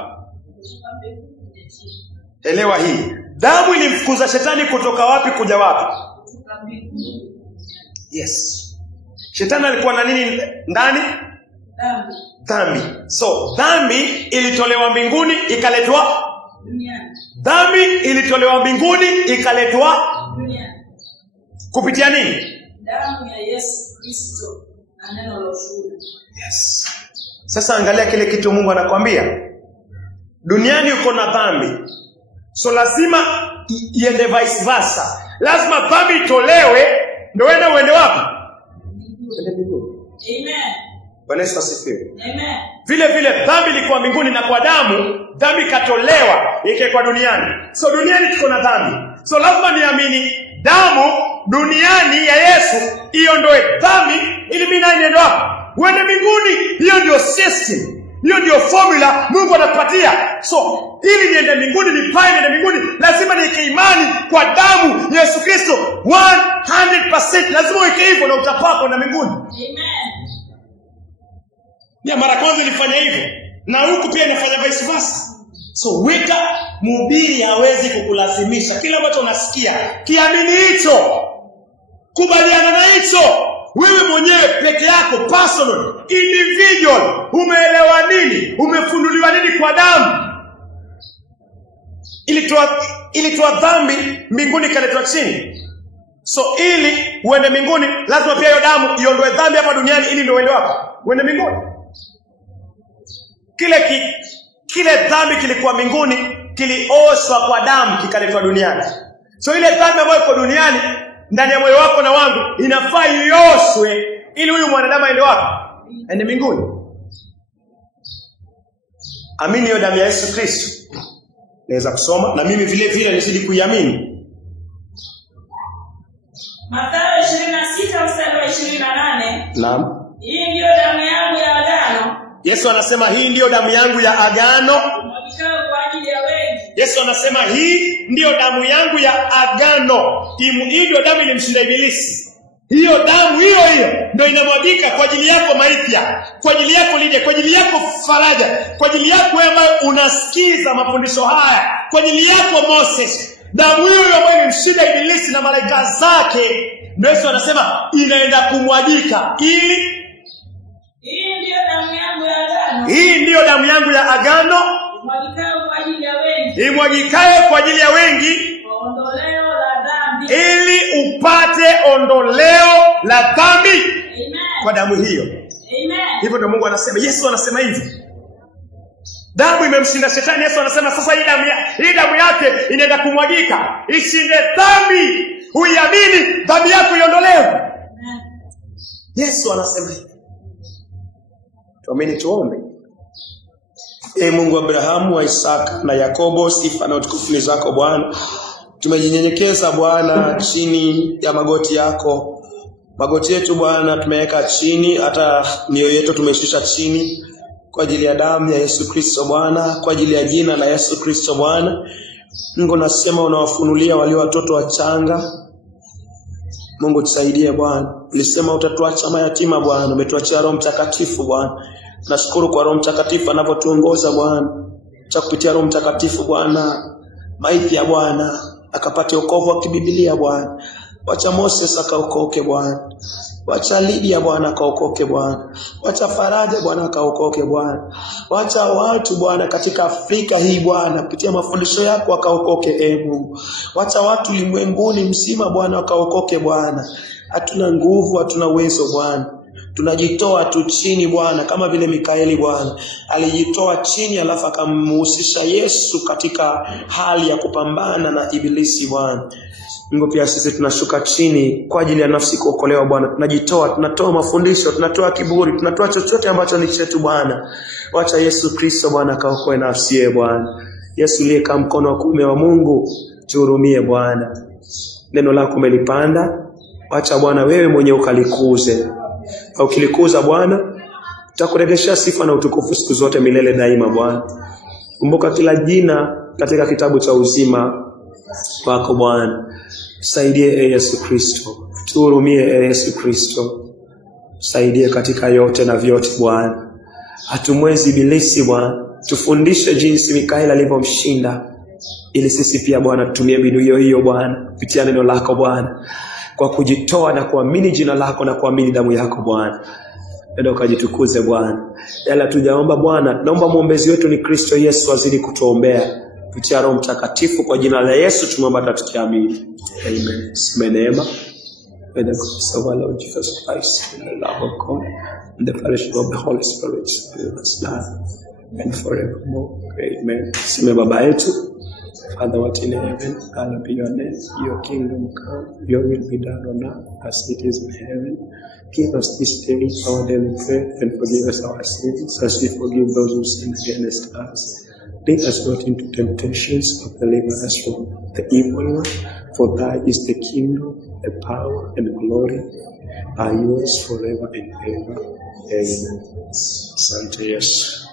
Elewa hii. Damu ilimfukuza shetani kutoka wapi kuja wapi? Yes. Shetani alikuwa na nini ndani? Dhambi. So dhambi ilitolewa mbinguni ikaletwa duniani. Dhambi ilitolewa mbinguni ikaletwa duniani. Kupitia nini? Damu ya Yesu Kristo na neno la ushuhuda. Yes. Sasa angalia kile kitu Mungu anakuambia. Duniani uko na dhambi. So lazima iende vice versa. Lazima dhambi itolewe ndio uende wapi? Uende mbinguni. Amen. Bwana Yesu asifiwe. Amen. Vile dhambi ilikuwa mbinguni na kwa damu, dhambi katolewa ikawekwa duniani. So duniani tuko na dhambi. So lazima niamini damu duniani ya Yesu iondoe dhambi ili mimi niende wapi? Uende mbinguni. Hiyo ndio system. Hiyo ndio formula Mungu anakupatia. So ili niende mbinguni, niende mbinguni, lazima niweke imani kwa damu ya Yesu Kristo 100%. Lazima uweke hivyo na utapaa kwenda mbinguni. Amen. Ya mara kwanza nilifanya hivyo na huku pia nafanya vice versa. So weka mhubiri hawezi kukulazimisha. Kila ambacho unasikia kiamini hicho. Kubaliana na hicho. Wewe mwenyewe peke yako, personal, individual, umeelewa nini? Umefunuliwa nini kwa damu? Ilitoa dhambi mbinguni kaletwa chini. So ili uende mbinguni lazima pia hiyo damu iondoe dhambi hapa duniani ili ndio uende wapi? Uende mbinguni. Kile dhambi kilikuwa mbinguni kilioshwa kwa damu kikaletwa duniani. So ile dhambi ambayo iko duniani ndani ya moyo wako na wangu inafaa ioshwe ili huyu mwanadamu aende wapi? Aende mbinguni. Amini hiyo damu ya Yesu Kristo. Naweza kusoma na mimi vile nizidi kuiamini. Mathayo 26:28. Naam. Hii ndio damu yangu ya agano. Yesu anasema hii ndio damu yangu ya agano. Kwa ajili ya wengi. Yesu anasema hii ndio damu yangu ya agano. Hii ndio damu ilimshinda ibilisi. Hiyo damu hiyo ndio inamwagika kwa ajili yako maisha, kwa ajili yako lije, kwa ajili yako faraja, kwa ajili yako wewe ambaye unasikiza mafundisho haya, kwa ajili yako Moses. Damu hiyo ambayo ilimshinda ibilisi na malaika zake, ndio Yesu anasema inaenda kumwagika ili hii ndio damu yangu ya agano. Hii ndio damu yangu ya agano. Imwagikayo kwa ajili ya wengi. Imwagikayo kwa ajili ya wengi. Ondoleo la dhambi. Ili upate ondoleo la dhambi. Amen. Kwa damu hiyo. Amen. Hivyo ndio Mungu anasema. Yesu anasema hivi. Damu imemshinda shetani. Yesu anasema sasa hii damu yake inaenda kumwagika. Ishinde dhambi. Uiamini dhambi yako iondolewe. Amen. Yesu anasema hivi. Tuamini tuombe. Mungu wa Abrahamu, wa Isaka na Yakobo, sifa na utukufu ni zako Bwana. Tumejinyenyekeza Bwana chini ya magoti yako. Magoti yetu Bwana tumeweka chini, hata mioyo yetu tumeshusha chini kwa ajili ya damu ya Yesu Kristo Bwana, kwa ajili ya jina la Yesu Kristo Bwana. Mungu nasema unawafunulia walio watoto wachanga. Mungu tusaidie Bwana. Ulisema utatuacha mayatima Bwana, umetuachia Roho Mtakatifu Bwana. Nashukuru kwa Roho Mtakatifu anavyotuongoza Bwana. Cha kupitia Roho Mtakatifu Bwana, maiti ya Bwana akapate wokovu wa kibiblia Bwana. Wacha Moses akaokoke Bwana. Wacha Lydia Bwana akaokoke Bwana. Wacha Faraja Bwana akaokoke Bwana. Wacha watu Bwana katika Afrika hii Bwana kupitia mafundisho yako akaokoke Mungu. Wacha watu ulimwenguni mzima Bwana akaokoke Bwana. Hatuna nguvu, hatuna uwezo Bwana. Tunajitoa tu chini Bwana, kama vile Mikaeli Bwana alijitoa chini alafu akamhusisha Yesu katika hali ya kupambana na ibilisi Bwana. Mungu, pia sisi tunashuka chini kwa ajili ya nafsi kuokolewa Bwana. Tunajitoa, tunatoa mafundisho, tunatoa kiburi, tunatoa chochote ambacho ni chetu Bwana. Wacha Yesu Kristo Bwana kaokoe nafsi yetu Bwana. Yesu aliyekaa mkono wa kuume wa Mungu, tuhurumie Bwana. Neno lako umelipanda, wacha Bwana wewe mwenyewe ukalikuze. Na ukilikuza Bwana, tutakurejesha sifa na utukufu siku zote milele daima Bwana. Kumbuka kila jina katika kitabu cha uzima wako Bwana. Saidie Yesu Kristo. Tuhurumie Yesu Kristo. Saidie katika yote na vyote Bwana. Hatumwezi ibilisi Bwana. Tufundishe jinsi Mikaeli alivyomshinda, ili sisi pia Bwana tutumie mbinu hiyo hiyo Bwana kupitia neno lako Bwana, kwa kujitoa na kuamini jina lako na kuamini damu yako Bwana. Ndio ukajitukuze Bwana. Yala tujaomba Bwana, naomba muombezi wetu ni Kristo Yesu azidi kutuombea kupitia Roho Mtakatifu, kwa jina la Yesu tumeomba tukiamini. Amen. Sema neema. May the grace of our Lord Jesus Christ and the love of God and the fellowship of the Holy Spirit be with us now and forevermore. Amen. Sema Baba yetu, Father what in heaven, hallowed be your name. Your kingdom come, your will be done on earth as it is in heaven. Give us this day our daily bread, and forgive us our sins as we forgive those who sin against us. Lead us not into temptations, but deliver us from the evil one. For thine is the kingdom, the power, and the glory are yours forever and ever. Amen. Sante Yesu.